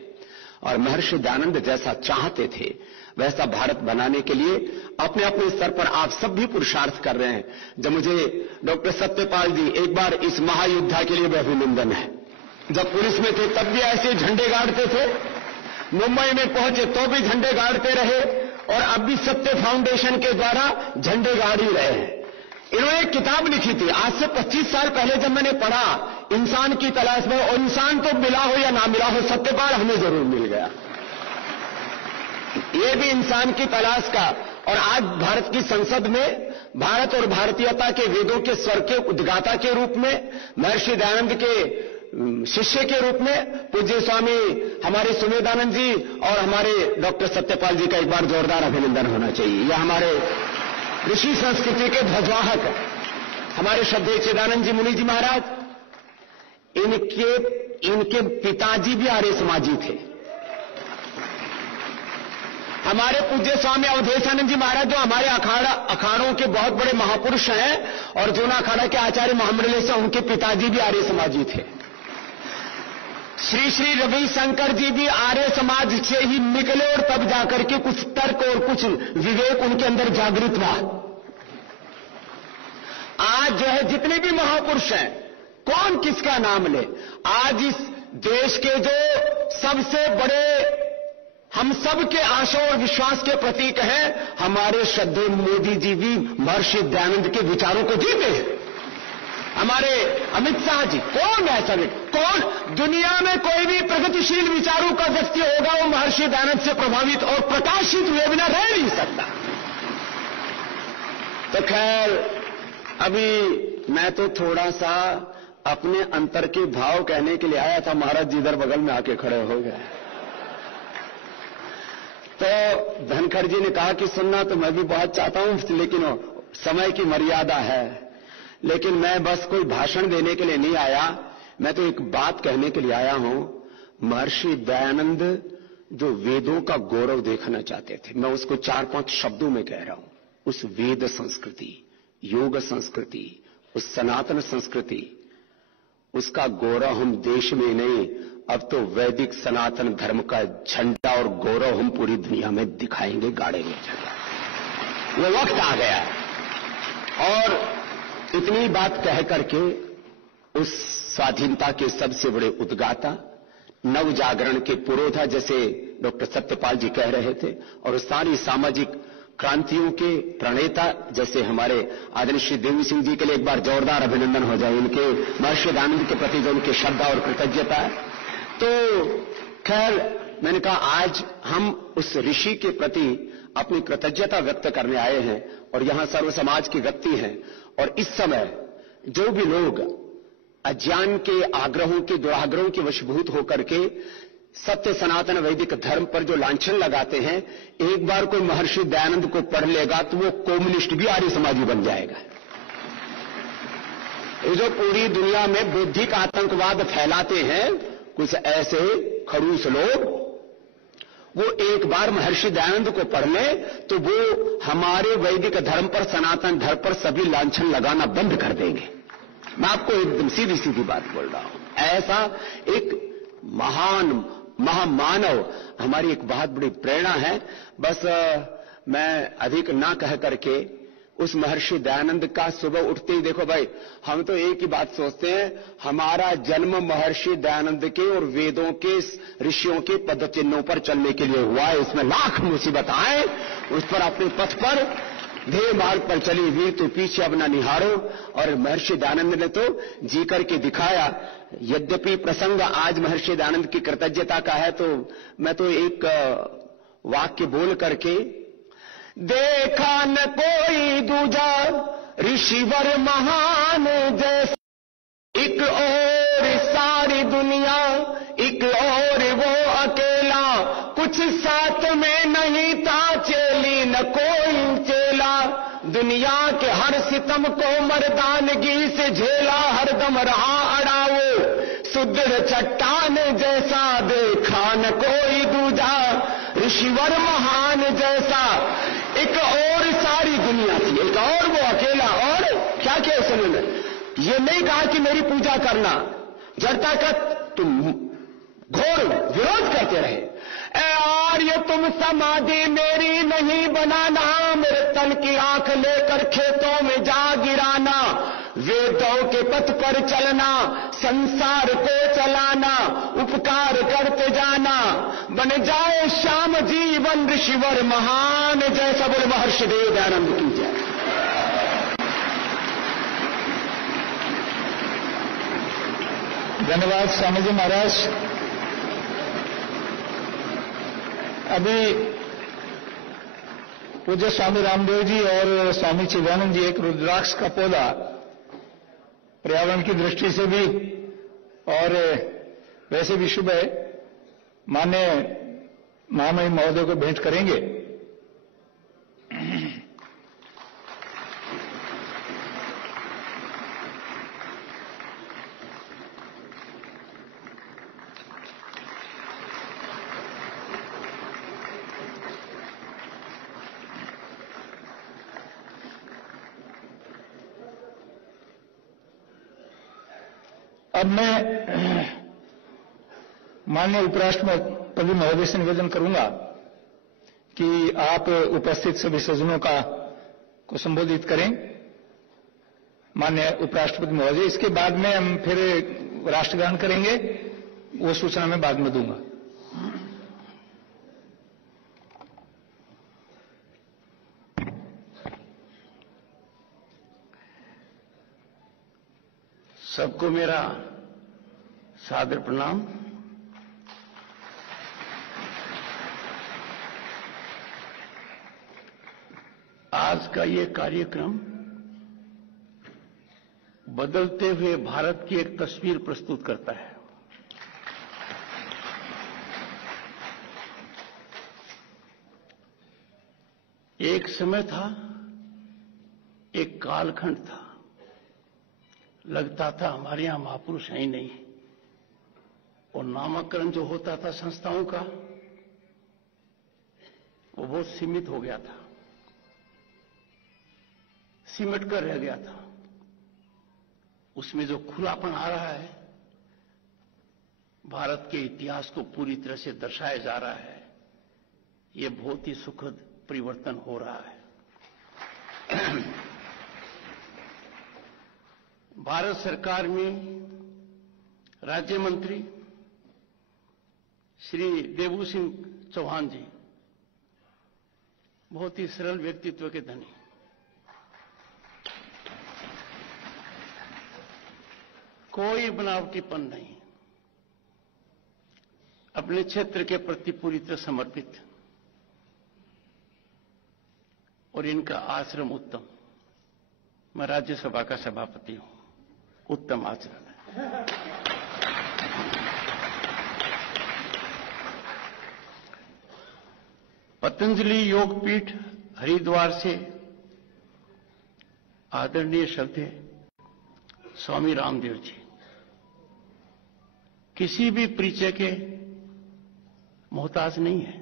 और महर्षि दयानंद जैसा चाहते थे वैसा भारत बनाने के लिए अपने अपने स्तर पर आप सब भी पुरुषार्थ कर रहे हैं। जब मुझे डॉक्टर सत्यपाल जी, एक बार इस महायुद्धा के लिए भी अभिनंदन है। जब पुलिस में थे तब भी ऐसे झंडे गाड़ते थे, मुंबई में पहुंचे तो भी झंडे गाड़ते रहे, और अब भी सत्य फाउंडेशन के द्वारा झंडे गाड़ ही रहे हैं। इन्होंने एक किताब लिखी थी आज से 25 साल पहले, जब मैंने पढ़ा इंसान की तलाश में, और इंसान तो मिला हो या ना मिला हो, सत्यपाल हमें जरूर मिल गया। ये भी इंसान की तलाश का। और आज भारत की संसद में भारत और भारतीयता के वेदों के स्वर के उद्गाता के रूप में, महर्षि दयानंद के शिष्य के रूप में पूज्य स्वामी हमारे सुमेधानंद जी और हमारे डॉक्टर सत्यपाल जी का एक बार जोरदार अभिनंदन होना चाहिए। यह हमारे ऋषि संस्कृति के ध्वजवाहक हमारे श्रद्धेय चिदानंद जी मुनि जी महाराज, इनके पिताजी भी आर्य समाजी थे। हमारे पूज्य स्वामी अवधेशानंद जी महाराज जो हमारे अखाड़ों के बहुत बड़े महापुरुष हैं, और जूना अखाड़ा के आचार्य महामंडलेश्वर से उनके पिताजी भी आर्य समाजी थे। श्री श्री रविशंकर जी भी आर्य समाज से ही निकले, और तब जाकर के कुछ तर्क और कुछ विवेक उनके अंदर जागृत हुआ। आज जो है जितने भी महापुरुष हैं, कौन किसका नाम ले, आज इस देश के जो सबसे बड़े हम सब के आशा और विश्वास के प्रतीक हैं, हमारे श्रद्धेय मोदी जी भी महर्षि दयानंद के विचारों को जीते हैं। हमारे अमित शाह जी, कौन ऐसा व्यक्ति, कौन दुनिया में कोई भी प्रगतिशील विचारों का व्यक्ति होगा वो महर्षि दयानंद से प्रभावित और प्रकाशित हुए बिना रह नहीं सकता। तो खैर, अभी मैं तो थोड़ा सा अपने अंतर के भाव कहने के लिए आया था, महाराज जी इधर बगल में आके खड़े हो गए। तो धनखड़ जी ने कहा कि सुनना तो मैं भी बहुत चाहता हूं, लेकिन समय की मर्यादा है। लेकिन मैं बस कोई भाषण देने के लिए नहीं आया, मैं तो एक बात कहने के लिए आया हूं। महर्षि दयानंद जो वेदों का गौरव देखना चाहते थे, मैं उसको 4-5 शब्दों में कह रहा हूं। उस वेद संस्कृति, योग संस्कृति, उस सनातन संस्कृति, उसका गौरव हम देश में नहीं, अब तो वैदिक सनातन धर्म का झंडा और गौरव हम पूरी दुनिया में दिखाएंगे, गाड़ेंगे। वो वक्त आ गया। और इतनी बात कह करके उस स्वाधीनता के सबसे बड़े उद्गाता, नव जागरण के पुरोधा जैसे डॉक्टर सत्यपाल जी कह रहे थे, और सारी सामाजिक क्रांतियों के प्रणेता जैसे हमारे आदरणीय श्री देवी सिंह जी के लिए एक बार जोरदार अभिनंदन हो जाए, इनके महर्षि दयानंद के प्रति जो उनकी श्रद्धा और कृतज्ञता है। तो खैर, मैंने कहा आज हम उस ऋषि के प्रति अपनी कृतज्ञता व्यक्त करने आए हैं, और यहां सर्व समाज की व्यक्ति हैं। और इस समय जो भी लोग अज्ञान के आग्रहों के दुराग्रहों के वशीभूत होकर के सत्य सनातन वैदिक धर्म पर जो लांछन लगाते हैं, एक बार कोई महर्षि दयानंद को पढ़ लेगा तो वो कम्युनिस्ट भी आर्य समाजी बन जाएगा। ये जो पूरी दुनिया में बौद्धिक आतंकवाद फैलाते हैं कुछ ऐसे खड़ूस लोग, वो एक बार महर्षि दयानंद को पढ़ ले तो वो हमारे वैदिक धर्म पर, सनातन धर्म पर सभी लांछन लगाना बंद कर देंगे। मैं आपको एकदम सीधी सीधी बात बोल रहा हूं। ऐसा एक महान महामानव हमारी एक बहुत बड़ी प्रेरणा है। बस मैं अधिक ना कह करके उस महर्षि दयानंद का सुबह उठते ही, देखो भाई, हम तो एक ही बात सोचते हैं, हमारा जन्म महर्षि दयानंद के और वेदों के ऋषियों के पद चिन्हों पर चलने के लिए हुआ है। इसमें लाख मुसीबत आए, उस पर अपने पथ पर ध्येय मार्ग पर चली हुई तो पीछे अब न निहारो। और महर्षि दयानंद ने तो जी करके दिखाया। यद्यपि प्रसंग आज महर्षि दयानंद की कृतज्ञता का है, तो मैं तो एक वाक्य बोल करके, देखा न कोई दूजा ऋषिवर महान जैसे, एक और सारी दुनिया, एक और वो अकेला, कुछ साथ में नहीं था चेली न कोई चेला, दुनिया के हर सितम को मर्दानगी से झेला, हरदम रहा अड़ाओ सुदृढ़ चट्टान जैसा, देखा न कोई दूजा ऋषिवर महान जैसा। एक और सारी दुनिया थी, एक और वो अकेला। और क्या क्या उसने ये नहीं कहा कि मेरी पूजा करना, जब तक तुम घोर विरोध करते रहे। ए आर्य तुम समाधि मेरी नहीं बनाना, मेरे तन की आंख लेकर खेतों में जा गिराना, वेदों के पथ पर चलना, संसार को चलाना, उपकार करते जाना, बन जाए श्याम जीवन ऋषिवर महान। जैसा बोले महर्षि देव दयानंद की जय। धन्यवाद स्वामी जी महाराज। अभी पूज्य स्वामी रामदेव जी और स्वामी चिदानंद जी एक रुद्राक्ष का पौधा पर्यावरण की दृष्टि से भी और वैसे भी शुभ है, माननीय महामहिम महोदय को भेंट करेंगे। अब मैं माननीय उपराष्ट्रपति महोदय से निवेदन करूंगा कि आप उपस्थित सभी सज्जनों को संबोधित करें। माननीय उपराष्ट्रपति महोदय, इसके बाद में हम फिर राष्ट्रगान करेंगे, वो सूचना मैं बाद में दूंगा। सबको मेरा सादर प्रणाम। आज का ये कार्यक्रम बदलते हुए भारत की एक तस्वीर प्रस्तुत करता है। एक समय था, एक कालखंड था, लगता था हमारे यहां महापुरुष है ही नहीं, और नामकरण जो होता था संस्थाओं का वो बहुत सीमित हो गया था, सिमट कर रह गया था। उसमें जो खुलापन आ रहा है, भारत के इतिहास को पूरी तरह से दर्शाया जा रहा है, ये बहुत ही सुखद परिवर्तन हो रहा है। भारत सरकार में राज्य मंत्री श्री देवू सिंह चौहान जी बहुत ही सरल व्यक्तित्व के धनी, कोई बनावटीपन नहीं, अपने क्षेत्र के प्रति पूरी तरह समर्पित, और इनका आश्रम उत्तम। मैं राज्यसभा का सभापति हूं, उत्तम आचरण है। पतंजलि योगपीठ हरिद्वार से आदरणीय श्रद्धेय स्वामी रामदेव जी किसी भी परिचय के मोहताज नहीं है।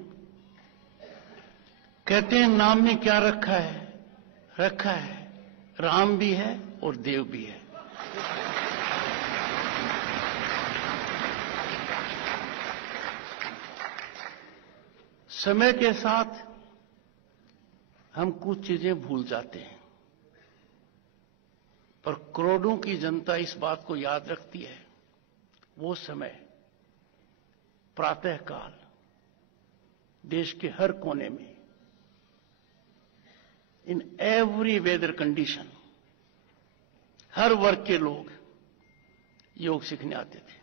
कहते हैं नाम में क्या रखा है राम भी है और देव भी है। समय के साथ हम कुछ चीजें भूल जाते हैं, पर करोड़ों की जनता इस बात को याद रखती है। वो समय प्रातःकाल देश के हर कोने में, इन एवरी वेदर कंडीशन, हर वर्ग के लोग योग सीखने आते थे।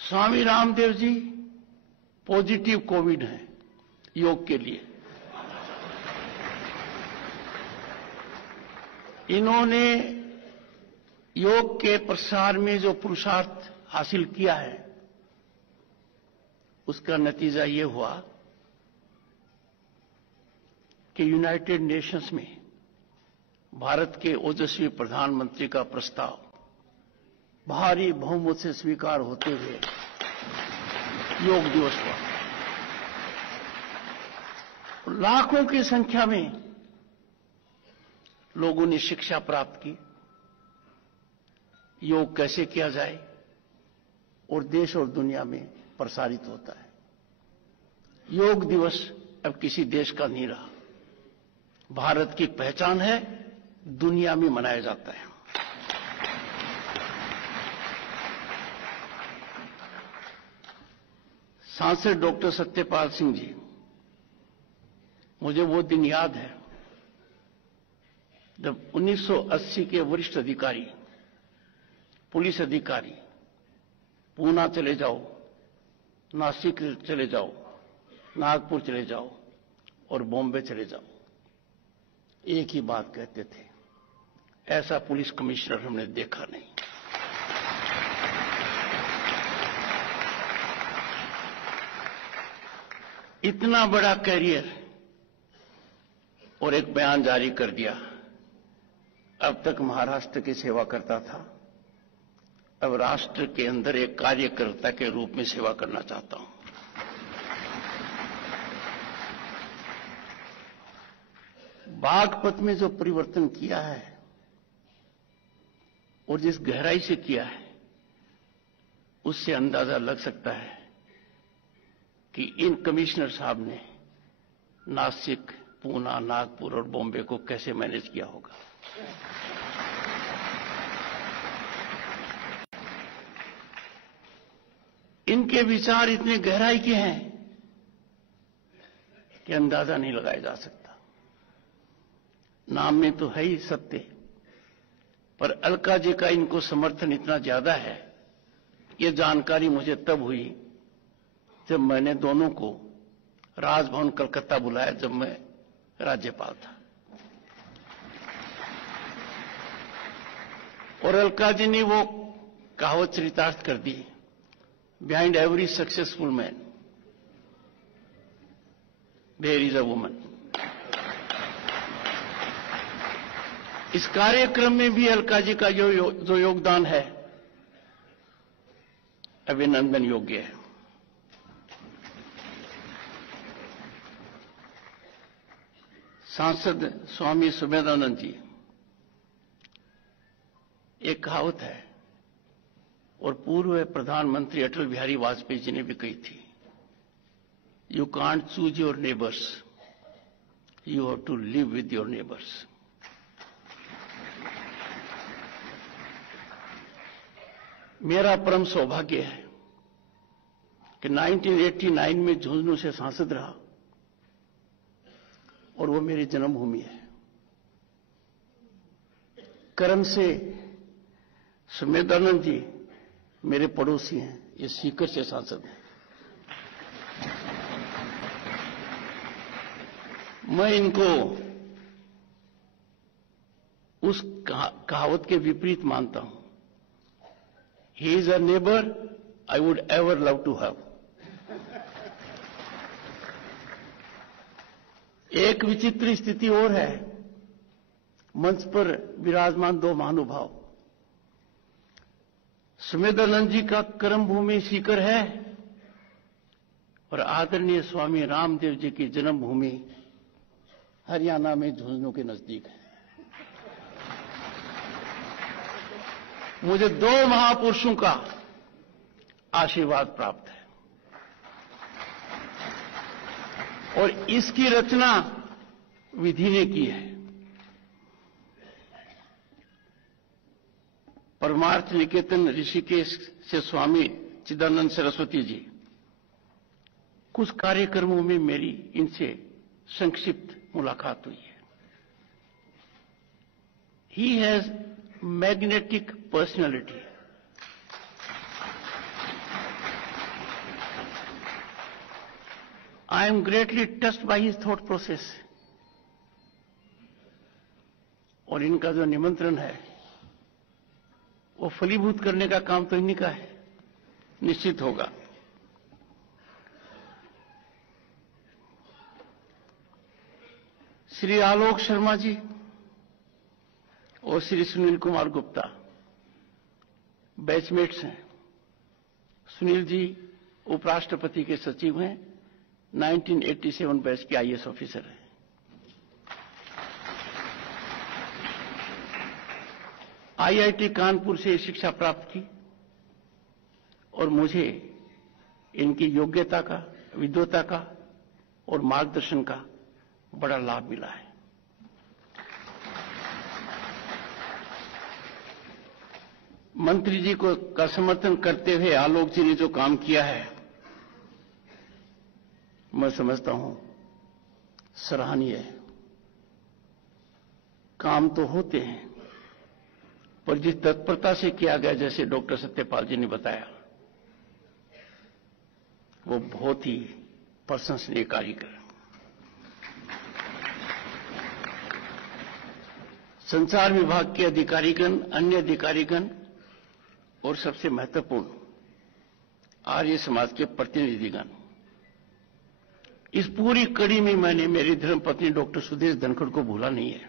स्वामी रामदेव जी पॉजिटिव कोविड हैं योग के लिए। इन्होंने योग के प्रसार में जो पुरुषार्थ हासिल किया है, उसका नतीजा ये हुआ कि यूनाइटेड नेशंस में भारत के ओजस्वी प्रधानमंत्री का प्रस्ताव भारी बहुमत से स्वीकार होते हुए योग दिवस हुआ। लाखों की संख्या में लोगों ने शिक्षा प्राप्त की, योग कैसे किया जाए और देश और दुनिया में प्रसारित होता है। योग दिवस अब किसी देश का नहीं रहा, भारत की पहचान है, दुनिया में मनाया जाता है। सांसद डॉक्टर सत्यपाल सिंह जी, मुझे वो दिन याद है जब 1980 के वरिष्ठ अधिकारी, पुलिस अधिकारी पूना चले जाओ, नासिक चले जाओ, नागपुर चले जाओ और बॉम्बे चले जाओ, एक ही बात कहते थे, ऐसा पुलिस कमिश्नर हमने देखा नहीं। इतना बड़ा कैरियर और एक बयान जारी कर दिया। अब तक महाराष्ट्र की सेवा करता था, अब राष्ट्र के अंदर एक कार्यकर्ता के रूप में सेवा करना चाहता हूं। बागपत में जो परिवर्तन किया है और जिस गहराई से किया है, उससे अंदाजा लग सकता है कि इन कमिश्नर साहब ने नासिक, पूना, नागपुर और बॉम्बे को कैसे मैनेज किया होगा। इनके विचार इतने गहराई के हैं कि अंदाजा नहीं लगाया जा सकता। नाम में तो है ही सत्य, पर अलका जी का इनको समर्थन इतना ज्यादा है, ये जानकारी मुझे तब हुई जब मैंने दोनों को राजभवन कलकत्ता बुलाया, जब मैं राज्यपाल था। और अलका जी ने वो कहावत चरितार्थ कर दी, behind every successful man there is a woman. इस कार्यक्रम में भी अलका जी का जो योगदान है, अभिनंदन योग्य है। सांसद स्वामी सुमेधानंद जी, एक कहावत है और पूर्व प्रधानमंत्री अटल बिहारी वाजपेयी जी ने भी कही थी, you can't choose your neighbours, you have to live with your neighbours. मेरा परम सौभाग्य है कि 1989 में झुंझुनू से सांसद रहा और वो मेरी जन्मभूमि है। कर्म से सुमेधानंद जी मेरे पड़ोसी हैं, ये सीकर से सांसद हैं। मैं इनको उस कहावत के विपरीत मानता हूं, he is a neighbour I would ever love to have. एक विचित्र स्थिति और है, मंच पर विराजमान दो महानुभाव, सुमेधानंद जी का कर्मभूमि सीकर है और आदरणीय स्वामी रामदेव जी की जन्मभूमि हरियाणा में झुंझुनू के नजदीक है। मुझे दो महापुरुषों का आशीर्वाद प्राप्त है और इसकी रचना विधि ने की है। परमार्थ निकेतन ऋषिकेश से स्वामी चिदानंद सरस्वती जी, कुछ कार्यक्रमों में मेरी इनसे संक्षिप्त मुलाकात हुई है। He has magnetic personality. I am greatly touched by his thought process। और इनका जो निमंत्रण है वो फलीभूत करने का काम तो इन्हीं का है, निश्चित होगा। श्री आलोक शर्मा जी और श्री सुनील कुमार गुप्ता बैचमेट्स हैं। सुनील जी उपराष्ट्रपति के सचिव हैं, 1987 बैच के आईएएस ऑफिसर हैं। आईआईटी कानपुर से शिक्षा प्राप्त की और मुझे इनकी योग्यता का, विद्वता का और मार्गदर्शन का बड़ा लाभ मिला है। मंत्री जी को का समर्थन करते हुए आलोक जी ने जो काम किया है, मैं समझता हूं सराहनीय है। काम तो होते हैं, पर जिस तत्परता से किया गया, जैसे डॉक्टर सत्यपाल जी ने बताया, वो बहुत ही प्रशंसनीय कार्य कर। संचार विभाग के अधिकारीगण, अन्य अधिकारीगण और सबसे महत्वपूर्ण आर्य समाज के प्रतिनिधिगण, इस पूरी कड़ी में मैंने मेरी धर्मपत्नी डॉक्टर सुदेश धनखड़ को भूला नहीं है।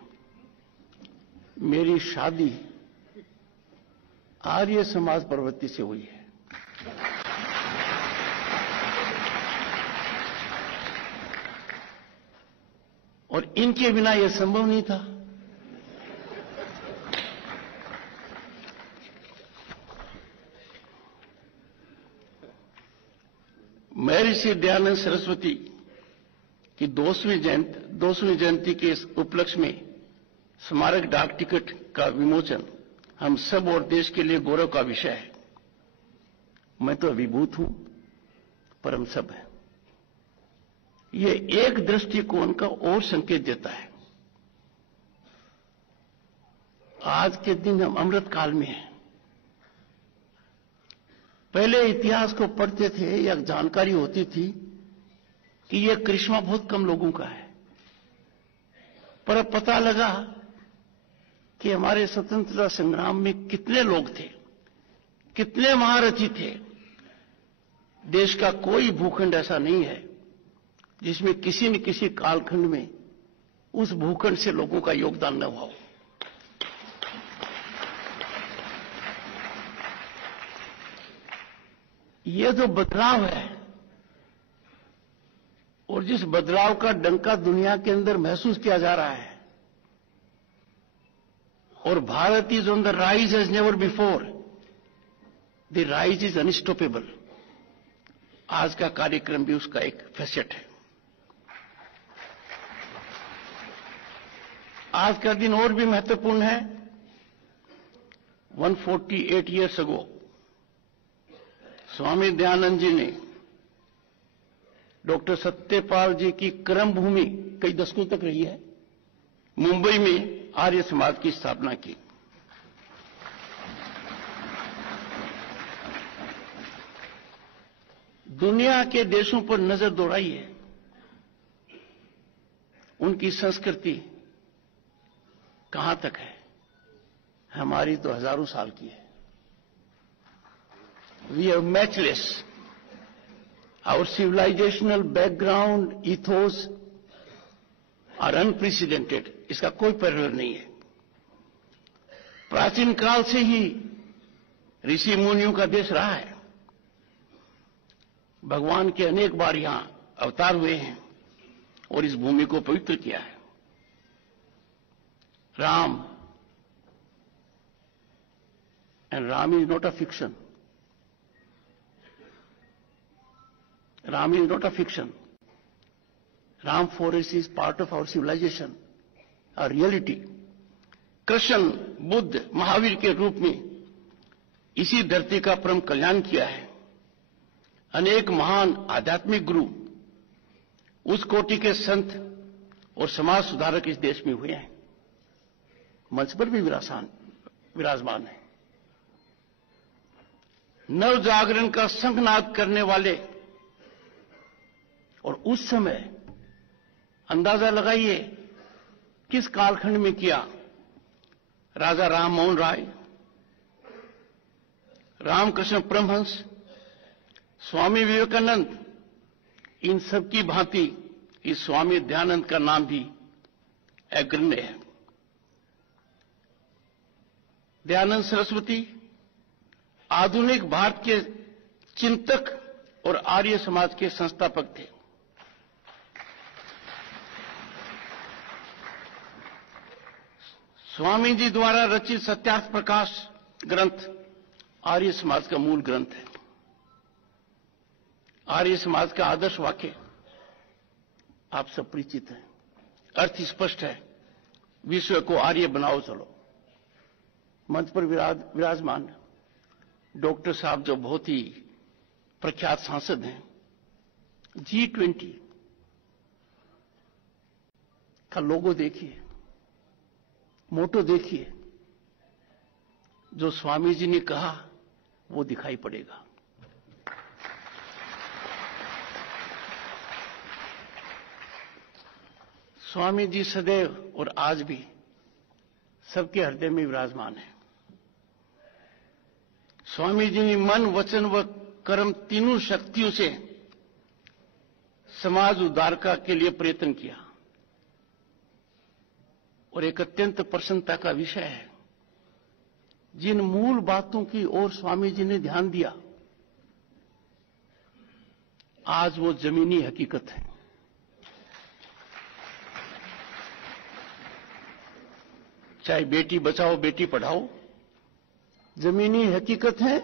मेरी शादी आर्य समाज प्रवृत्ति से हुई है। और इनके बिना यह संभव नहीं था। महर्षि दयानंद सरस्वती की 200वीं जयंती के उपलक्ष्य में स्मारक डाक टिकट का विमोचन हम सब और देश के लिए गौरव का विषय है। मैं तो अभिभूत हूं, पर हम सब हैं। ये एक दृष्टिकोण का और संकेत देता है। आज के दिन हम अमृत काल में हैं। पहले इतिहास को पढ़ते थे या जानकारी होती थी कि यह करिश्मा बहुत कम लोगों का है, पर अब पता लगा कि हमारे स्वतंत्रता संग्राम में कितने लोग थे, कितने महारथी थे। देश का कोई भूखंड ऐसा नहीं है जिसमें किसी न किसी कालखंड में उस भूखंड से लोगों का योगदान न हुआ हो। यह जो बदलाव है और जिस बदलाव का डंका दुनिया के अंदर महसूस किया जा रहा है, और Bharat is on the rise as never before, the rise is unstoppable. आज का कार्यक्रम भी उसका एक फैसेट है। आज का दिन और भी महत्वपूर्ण है। 148 ईयर्स अगो स्वामी दयानंद जी ने डॉक्टर सत्यपाल जी की कर्मभूमि कई दशकों तक रही है, मुंबई में आर्य समाज की स्थापना की। दुनिया के देशों पर नजर दौड़ाइए, उनकी संस्कृति कहां तक है। हमारी तो हजारों साल की है। We are matchless. Our civilizational background, ethos are unprecedented. इसका कोई पैरेलल नहीं है। प्राचीन काल से ही ऋषि मुनियों का देश रहा है। भगवान के अनेक बार यहां अवतार हुए हैं और इस भूमि को पवित्र किया है। Ram, and Ram is not a fiction. Ram is not a fiction. Ram forest is part of our civilization, a reality. Krishna, Buddha, Mahavir के रूप में इसी धरती का परम कल्याण किया है। अनेक महान आध्यात्मिक गुरु, उस कोटि के संत और समाज सुधारक इस देश में हुए हैं। मंच पर भी विराजमान है। नव जागरण का शंखनाद करने वाले, और उस समय अंदाजा लगाइए किस कालखंड में किया। राजा राम मोहन राय, रामकृष्ण परमहंस, स्वामी विवेकानंद, इन सब की भांति इस स्वामी दयानंद का नाम भी अग्रण्य है। दयानंद सरस्वती आधुनिक भारत के चिंतक और आर्य समाज के संस्थापक थे। स्वामी जी द्वारा रचित सत्यार्थ प्रकाश ग्रंथ आर्य समाज का मूल ग्रंथ है। आर्य समाज का आदर्श वाक्य आप सब परिचित हैं, अर्थ स्पष्ट है, विश्व को आर्य बनाओ चलो। मंच पर विराजमान डॉक्टर साहब जो बहुत ही प्रख्यात सांसद हैं, G20 का लोगो देखिए, मोटो देखिए, जो स्वामी जी ने कहा वो दिखाई पड़ेगा। स्वामी जी सदैव और आज भी सबके हृदय में विराजमान है। स्वामी जी ने मन, वचन व कर्म तीनों शक्तियों से समाज उद्धार के लिए प्रयत्न किया। और एक अत्यंत प्रसन्नता का विषय है, जिन मूल बातों की ओर स्वामी जी ने ध्यान दिया, आज वो जमीनी हकीकत है। चाहे बेटी बचाओ बेटी पढ़ाओ जमीनी हकीकत है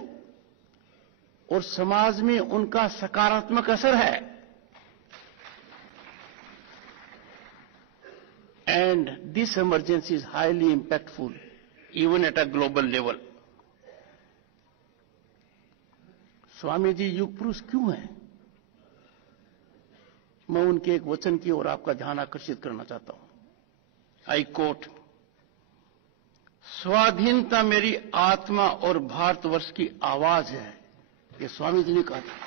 और समाज में उनका सकारात्मक असर है। And this emergency is highly impactful even at a global level. Swami ji युग पुरुष क्यों हैं? मैं उनके एक वचन की ओर आपका ध्यान आकर्षित करना चाहता हूं। आई कोट, स्वाधीनता मेरी आत्मा और भारतवर्ष की आवाज है। ये स्वामी जी ने कहा था।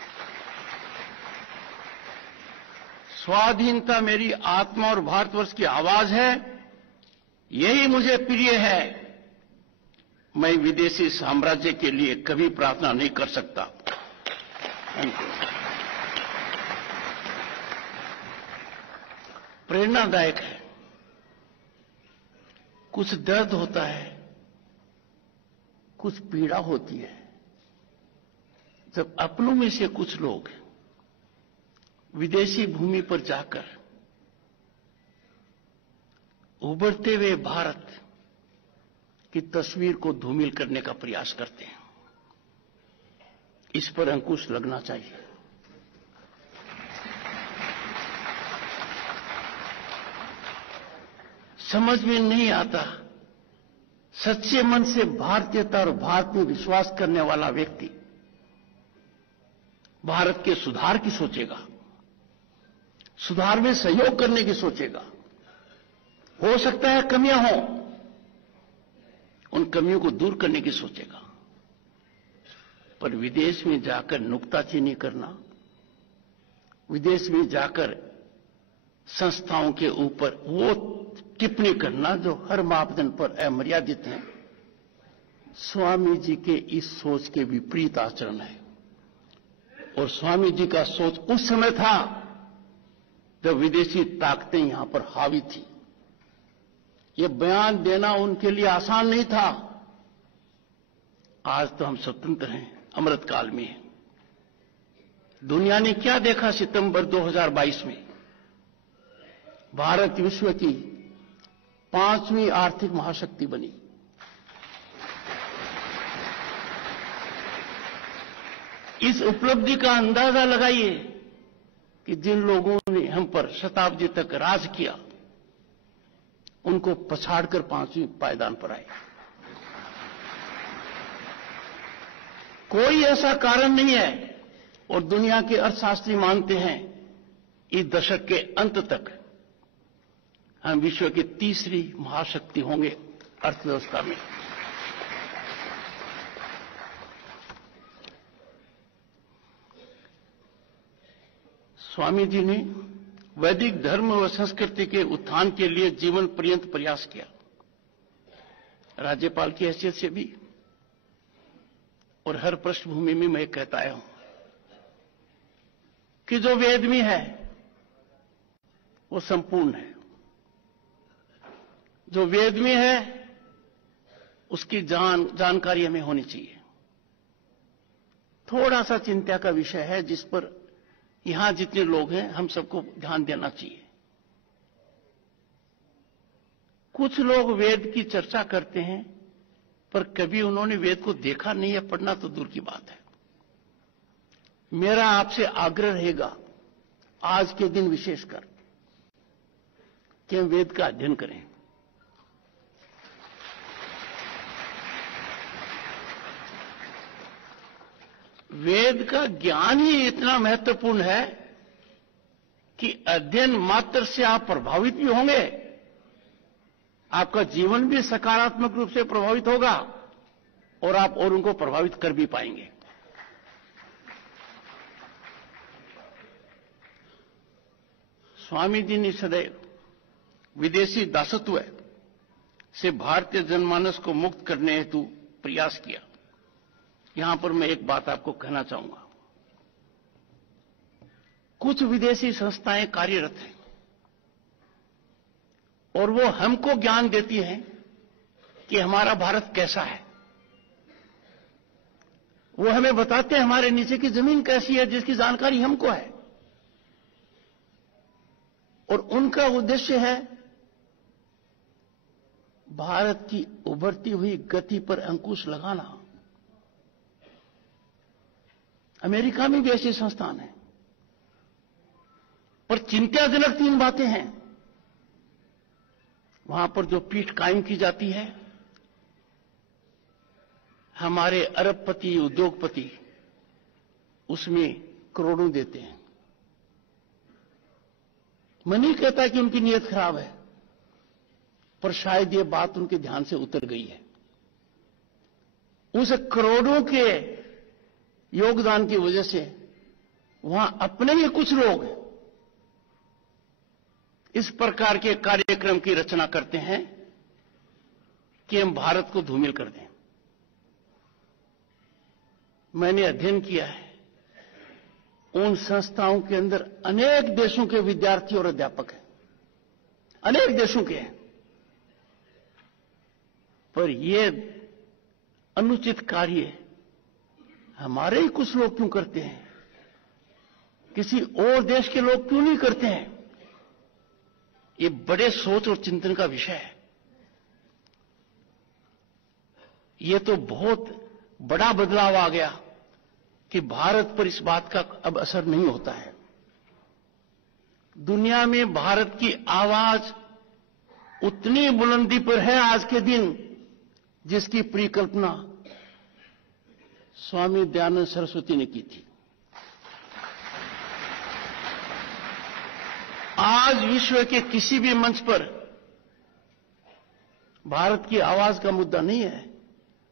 स्वाधीनता मेरी आत्मा और भारतवर्ष की आवाज है, यही मुझे प्रिय है। मैं विदेशी साम्राज्य के लिए कभी प्रार्थना नहीं कर सकता। प्रेरणादायक है। कुछ दर्द होता है, कुछ पीड़ा होती है, जब अपनों में से कुछ लोग विदेशी भूमि पर जाकर उभरते हुए भारत की तस्वीर को धूमिल करने का प्रयास करते हैं। इस पर अंकुश लगना चाहिए। समझ में नहीं आता, सच्चे मन से भारतीयता और भारत में विश्वास करने वाला व्यक्ति भारत के सुधार की सोचेगा, सुधार में सहयोग करने की सोचेगा। हो सकता है कमियां हों, उन कमियों को दूर करने की सोचेगा। पर विदेश में जाकर नुक्ताचीनी करना, विदेश में जाकर संस्थाओं के ऊपर वो टिप्पणी करना जो हर मापदंड पर अमर्यादित है, स्वामी जी के इस सोच के विपरीत आचरण है। और स्वामी जी का सोच उस समय था जब विदेशी ताकतें यहां पर हावी थी। ये बयान देना उनके लिए आसान नहीं था। आज तो हम स्वतंत्र हैं, अमृतकाल में हैं। दुनिया ने क्या देखा सितंबर 2022 में? भारत विश्व की 5वीं आर्थिक महाशक्ति बनी। इस उपलब्धि का अंदाजा लगाइए कि जिन लोगों ने हम पर शताब्दी तक राज किया, उनको पछाड़कर 5वीं पायदान पर आए। कोई ऐसा कारण नहीं है, और दुनिया के अर्थशास्त्री मानते हैं इस दशक के अंत तक हम विश्व की 3री महाशक्ति होंगे अर्थव्यवस्था में। स्वामी जी ने वैदिक धर्म व संस्कृति के उत्थान के लिए जीवन पर्यंत प्रयास किया, राज्यपाल की हैसियत से भी। और हर पृष्ठभूमि में मैं कहता आया हूं कि जो वेद में है वो संपूर्ण है। जो वेद में है उसकी जानकारी हमें होनी चाहिए। थोड़ा सा चिंता का विषय है जिस पर यहां जितने लोग हैं हम सबको ध्यान देना चाहिए। कुछ लोग वेद की चर्चा करते हैं, पर कभी उन्होंने वेद को देखा नहीं है, पढ़ना तो दूर की बात है। मेरा आपसे आग्रह रहेगा आज के दिन विशेषकर कि हम वेद का अध्ययन करें। वेद का ज्ञान ही इतना महत्वपूर्ण है कि अध्ययन मात्र से आप प्रभावित भी होंगे, आपका जीवन भी सकारात्मक रूप से प्रभावित होगा और आप और उनको प्रभावित कर भी पाएंगे। स्वामी जी ने सदैव विदेशी दासत्व से भारतीय जनमानस को मुक्त करने हेतु प्रयास किया। यहां पर मैं एक बात आपको कहना चाहूंगा। कुछ विदेशी संस्थाएं कार्यरत हैं और वो हमको ज्ञान देती हैं कि हमारा भारत कैसा है। वो हमें बताते हैं हमारे नीचे की जमीन कैसी है, जिसकी जानकारी हमको है। और उनका उद्देश्य है भारत की उभरती हुई गति पर अंकुश लगाना। अमेरिका में भी ऐसे संस्थान हैं, पर चिंताजनक 3 बातें हैं। वहां पर जो पीठ कायम की जाती है, हमारे अरबपति उद्योगपति उसमें करोड़ों देते हैं। मैं नहीं कहता कि उनकी नीयत खराब है, पर शायद ये बात उनके ध्यान से उतर गई है। उस करोड़ों के योगदान की वजह से वहां अपने ही कुछ लोग इस प्रकार के कार्यक्रम की रचना करते हैं कि हम भारत को धूमिल कर दें। मैंने अध्ययन किया है, उन संस्थाओं के अंदर अनेक देशों के विद्यार्थी और अध्यापक हैं, अनेक देशों के हैं, पर ये अनुचित कार्य हमारे ही कुछ लोग क्यों करते हैं, किसी और देश के लोग क्यों नहीं करते हैं? ये बड़े सोच और चिंतन का विषय है। ये तो बहुत बड़ा बदलाव आ गया कि भारत पर इस बात का अब असर नहीं होता है। दुनिया में भारत की आवाज उतनी बुलंदी पर है आज के दिन जिसकी परिकल्पना स्वामी दयानंद सरस्वती ने की थी। आज विश्व के किसी भी मंच पर भारत की आवाज का मुद्दा नहीं है,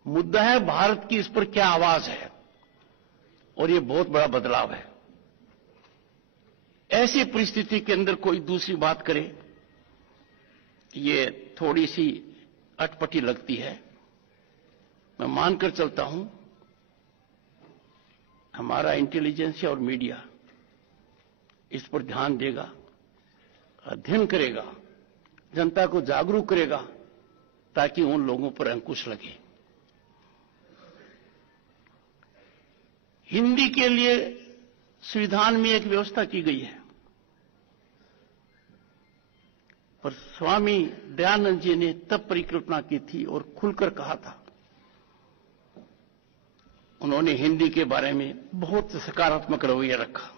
मुद्दा है भारत की इस पर क्या आवाज है, और ये बहुत बड़ा बदलाव है। ऐसी परिस्थिति के अंदर कोई दूसरी बात करे, ये थोड़ी सी अटपटी लगती है। मैं मानकर चलता हूं हमारा इंटेलिजेंस और मीडिया इस पर ध्यान देगा, अध्ययन करेगा, जनता को जागरूक करेगा, ताकि उन लोगों पर अंकुश लगे। हिंदी के लिए संविधान में एक व्यवस्था की गई है, पर स्वामी दयानंद जी ने तब परिकल्पना की थी और खुलकर कहा था। उन्होंने हिंदी के बारे में बहुत सकारात्मक रवैया रखा।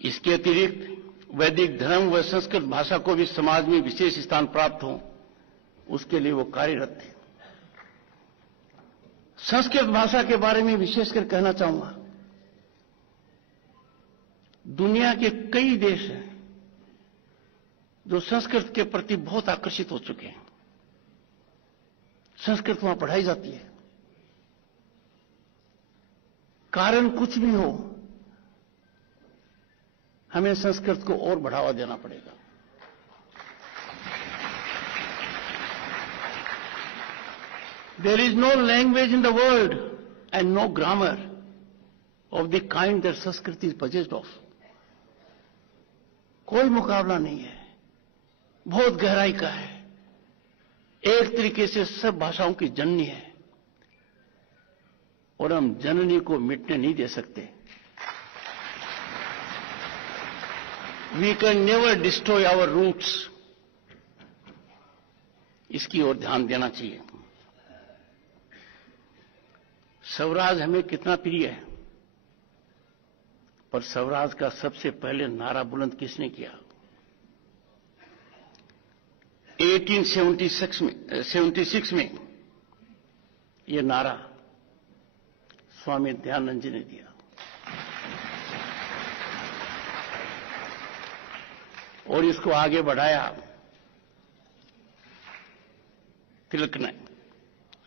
इसके अतिरिक्त वैदिक धर्म व संस्कृत भाषा को भी समाज में विशेष स्थान प्राप्त हो, उसके लिए वो कार्यरत थे। संस्कृत भाषा के बारे में विशेषकर कहना चाहूंगा, दुनिया के कई देश हैं जो संस्कृत के प्रति बहुत आकर्षित हो चुके हैं। संस्कृत वहां पढ़ाई जाती है। कारण कुछ भी हो, हमें संस्कृत को और बढ़ावा देना पड़ेगा। There is no language in the world and no grammar of the kind that Sanskrit is possessed of. कोई मुकाबला नहीं है, बहुत गहराई का है, एक तरीके से सब भाषाओं की जननी है, और हम जननी को मिटने नहीं दे सकते। We can never destroy our roots. इसकी ओर ध्यान देना चाहिए। स्वराज हमें कितना प्रिय है, पर स्वराज का सबसे पहले नारा बुलंद किसने किया? 1876 में यह नारा स्वामी दयानंद जी ने दिया। और इसको आगे बढ़ाया तिलक ने,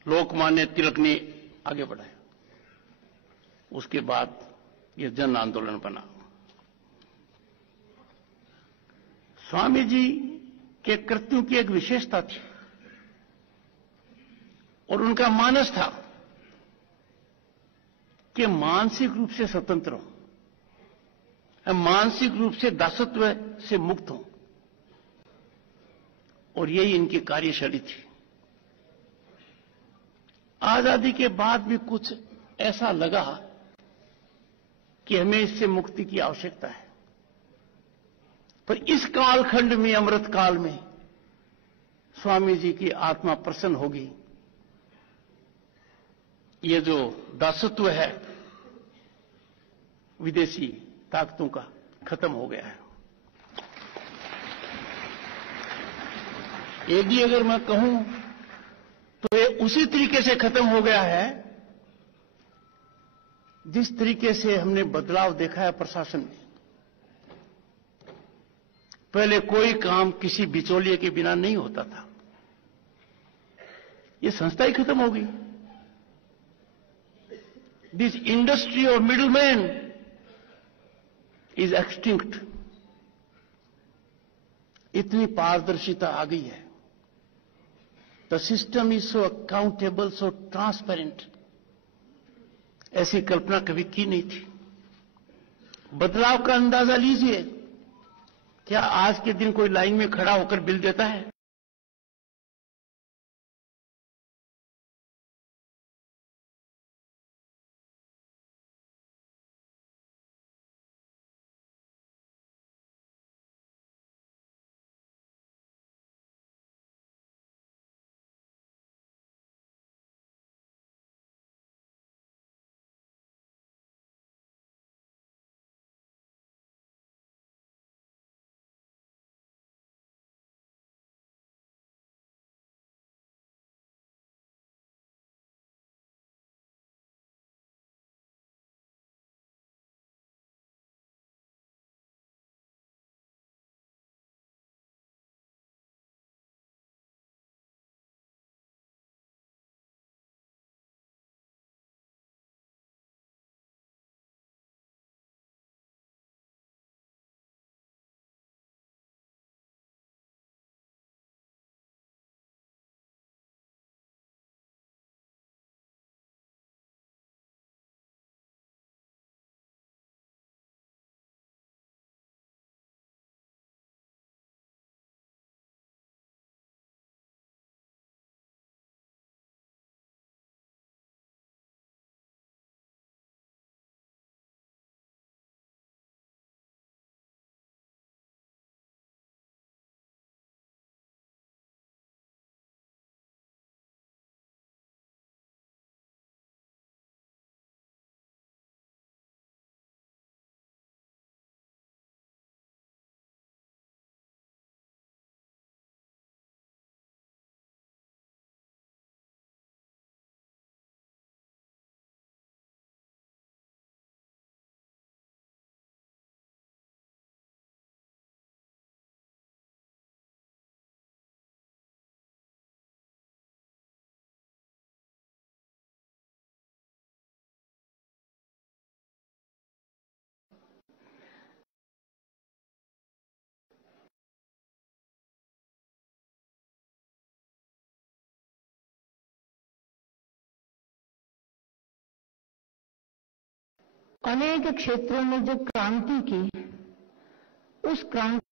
लोकमान्य तिलक ने आगे बढ़ाया। उसके बाद यह जन आंदोलन बना। स्वामी जी के कृत्यों की एक विशेषता थी और उनका मानस था कि मानसिक रूप से स्वतंत्र हो, मानसिक रूप से दासत्व से मुक्त हो, और यही इनकी कार्यशैली थी। आजादी के बाद भी कुछ ऐसा लगा कि हमें इससे मुक्ति की आवश्यकता है, पर इस कालखंड में, अमृत काल में स्वामी जी की आत्मा प्रसन्न होगी। ये जो दासत्व है विदेशी ताकतों का, खत्म हो गया है। यदि अगर मैं कहूं तो ये उसी तरीके से खत्म हो गया है जिस तरीके से हमने बदलाव देखा है प्रशासन में। पहले कोई काम किसी बिचौलिए के बिना नहीं होता था, ये संस्था ही खत्म हो गई। This industry of middleman is extinct. इतनी पारदर्शिता आ गई है। The system is so accountable, so transparent. ऐसी कल्पना कभी की नहीं थी। बदलाव का अंदाजा लीजिए। क्या आज के दिन कोई लाइन में खड़ा होकर बिल देता है? अनेक क्षेत्रों में जो क्रांति की, उस क्रांति